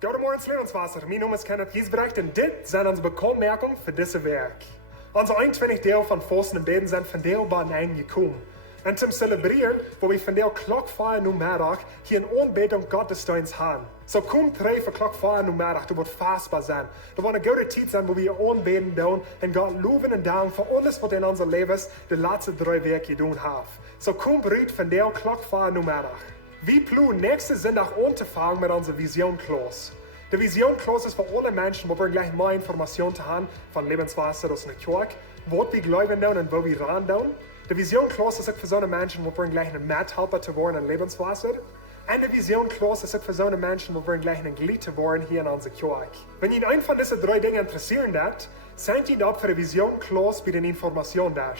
Goedemorgen Lebenswasser, mijn naam is Kenneth Giesbrecht en dit zijn onze bekommerkingen voor deze werk. Onze 21 deel van Fasten en Beden zijn vandaag bij een einde gekomen. En zum celebreren, wo wir vandaag klok 4 uur middag hier een aanbidding Gottesdienst hebben. So kom 3 voor klok 4 uur middag, du wordt vastbaar zijn. Er wordt een goede tijd zijn, wo wir aanbidden doen en God loven en danken voor alles wat in onze levens de laatste 3 weken gedaan heeft. So kom bereid vandaag klok 4 uur middag. Wir planen nächste Sonntag anzufangen mit unserer Vision-Clause. Die Vision-Clause ist für alle Menschen, wo wir gleich mehr Informationen haben von Lebenswasser aus der Kirche, was wir glauben und wo wir ran tun. Die Vision-Clause ist auch für so eine Menschen, wo wir gleich eine Mithelfer zu werden in Lebenswasser. Und die Vision-Clause ist auch für so eine Menschen, wo wir gleich ein Glied zu werden hier in unserer Kirche. Wenn Ihnen ein von diesen 3 Dingen interessieren hat, seid ihr ab für die Vision-Clause bei den Informationen da.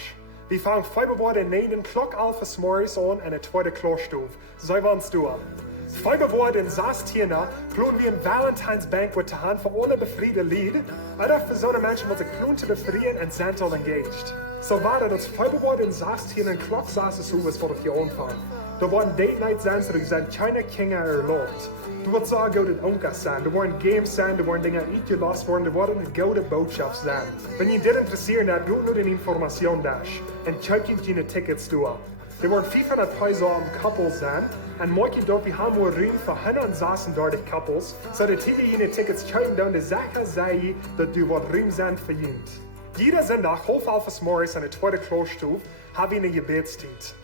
Wir fangen 5 Uhr in den Klok 11 morgens an in der 2. Klosterstube. So wollen wir uns tun. 5 Uhr in 16 planen wir ein Valentine's-Banquet zu haben für alle befriedete Lieder, oder für so eine Menschen, die sich planen zu befrieden und sind all engaged. So war das 5 Uhr in 16 in Klok 16 Uhr vor der anfangen. Da werden Date Night sein, so sind keine Kinder erlaubt. Du wirst sagen, goede Onkas sein, da werden Games sein, da werden Dinge uitgelast worden, da werden eine goede Botschaft sein. Wenn ihr das interessiert habt, geht nur die Information da und kauft ihnen Tickets durch. Da werden 500 Peso am Couple sein und morgen dort, wir haben nur Raum für 136 Couples, so dass ihr Tickets kaufen dann, die Sache sei, dass du wird Raum sein für ihn. Jeder Sonntag, halb 11 morgens in der 2. Klosterstube, haben wir eine Gebetszeit.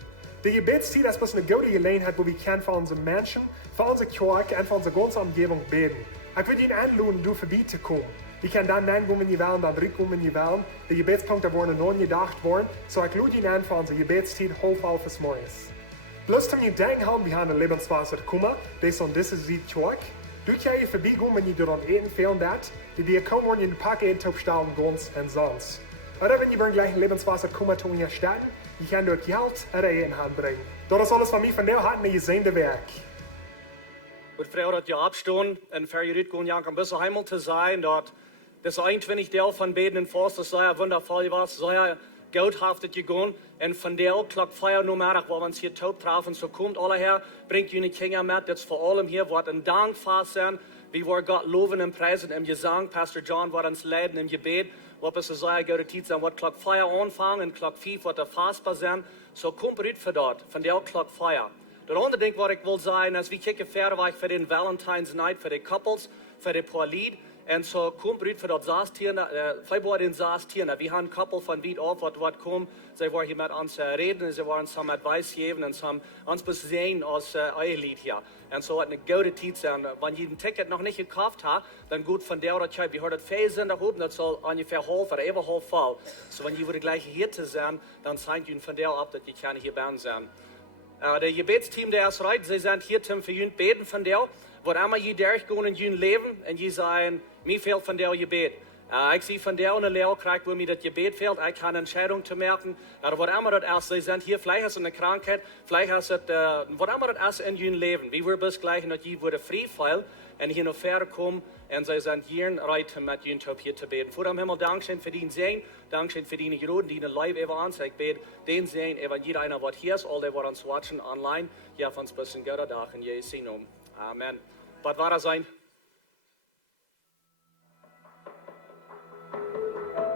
Die Gebetszeit ist eine gute Gelegenheit, wo wir für unsere Menschen, für unsere Kirche und für unsere ganze Umgebung beten. Ich würde Ihnen einladen, du vorbeizukommen. Wir können dann neingehen, wenn ihr wollen, dann zurückkommen, wenn ihr wollen. Die Gebetspunkte wurden noch nicht gedacht worden, so ich lade Ihnen ein für unsere Gebetszeit halb 11 morgens. Bloß zum Gedenken haben, wir haben ein Lebenswasser gekommen, das und das ist die Kirche. Du kannst hier vorbeigehen, wenn ihr dort eten fehlen habt. Die dir kommen, wenn ihr den Pack eten, aufstellen, ganz und sonst. Oder wenn ihr gleich ein Lebenswasser kommen, tun ihr starten. Je kan door geld en eten aanbrengen. Dat is alles van mij vandaag had een gezegende werk. Und Frau hat ja abstehen, und für ihr gehen ja ein bisschen heimel zu sein, dort das 21 Teil von Beten in Forst, das sei ja wundervoll was, sei ja goudhaftig gegangen, und von der Klock 4 Uhr Mittag, wo wir uns hier taub treffen, so kommt alle her, bringt ihre Kinder mit, jetzt vor allem hier, wird ein Dankfest sein, wie wir Gott loben und preisen im Gesang, Pastor John wird uns leiten im Gebet, wat is zo goede tijd zijn, wat klok 4 aanvangen en klok 5 wordt er vastbaar zijn. Zo komt het voor dat, van der klok 4. Dat andere ding wat ik wil zeggen, is we kijken verder weg voor den Valentine's Night, voor de couples, voor de paar lied. En zo komt het voor dat 16, Februari 16. We hebben een couple van weit af wat komt. Zij worden hier met ons reden, zij worden some advice geven en some ons bezien als eigen lied hier. En zo het een goede tijd zijn. Wanneer je een ticket nog niet gekauft hebt, dan goed van der dat je hoort het veel zijn daar oben, dat zal ongeveer half of even half vol. So wanneer je wordt gleich hier te zijn, dan zijn je van der ab, dat je kan hier bij zijn. De gebetsteam der is right, zij zijn hier om voor jullie beten van der. Wat immer je durchgehen in jullie leven en je zijn, mij fehlt van der gebet. Ich sehe von der eine Lehre kriegt, wo mir das Gebet fehlt. Ich kann eine Entscheidung zu merken. Oder was immer das ist, sie sind hier, vielleicht hast du eine Krankheit, vielleicht hast du, was immer das ist in ihrem Leben. Wie wir bis gleich, dass die wurde frei fallen und hier noch fertig kommen und sie sind hier bereit, mit ihnen hier zu beten. Vor dem Himmel, Dankeschön für den Segen, Dankeschön für die Geroden, die live über uns, ich bete den Segen, über jeder einer, was hier ist, alle, die uns watchen online, ja, von uns bis in Götter Tag in Jesu Namen. Amen. Was war das sein?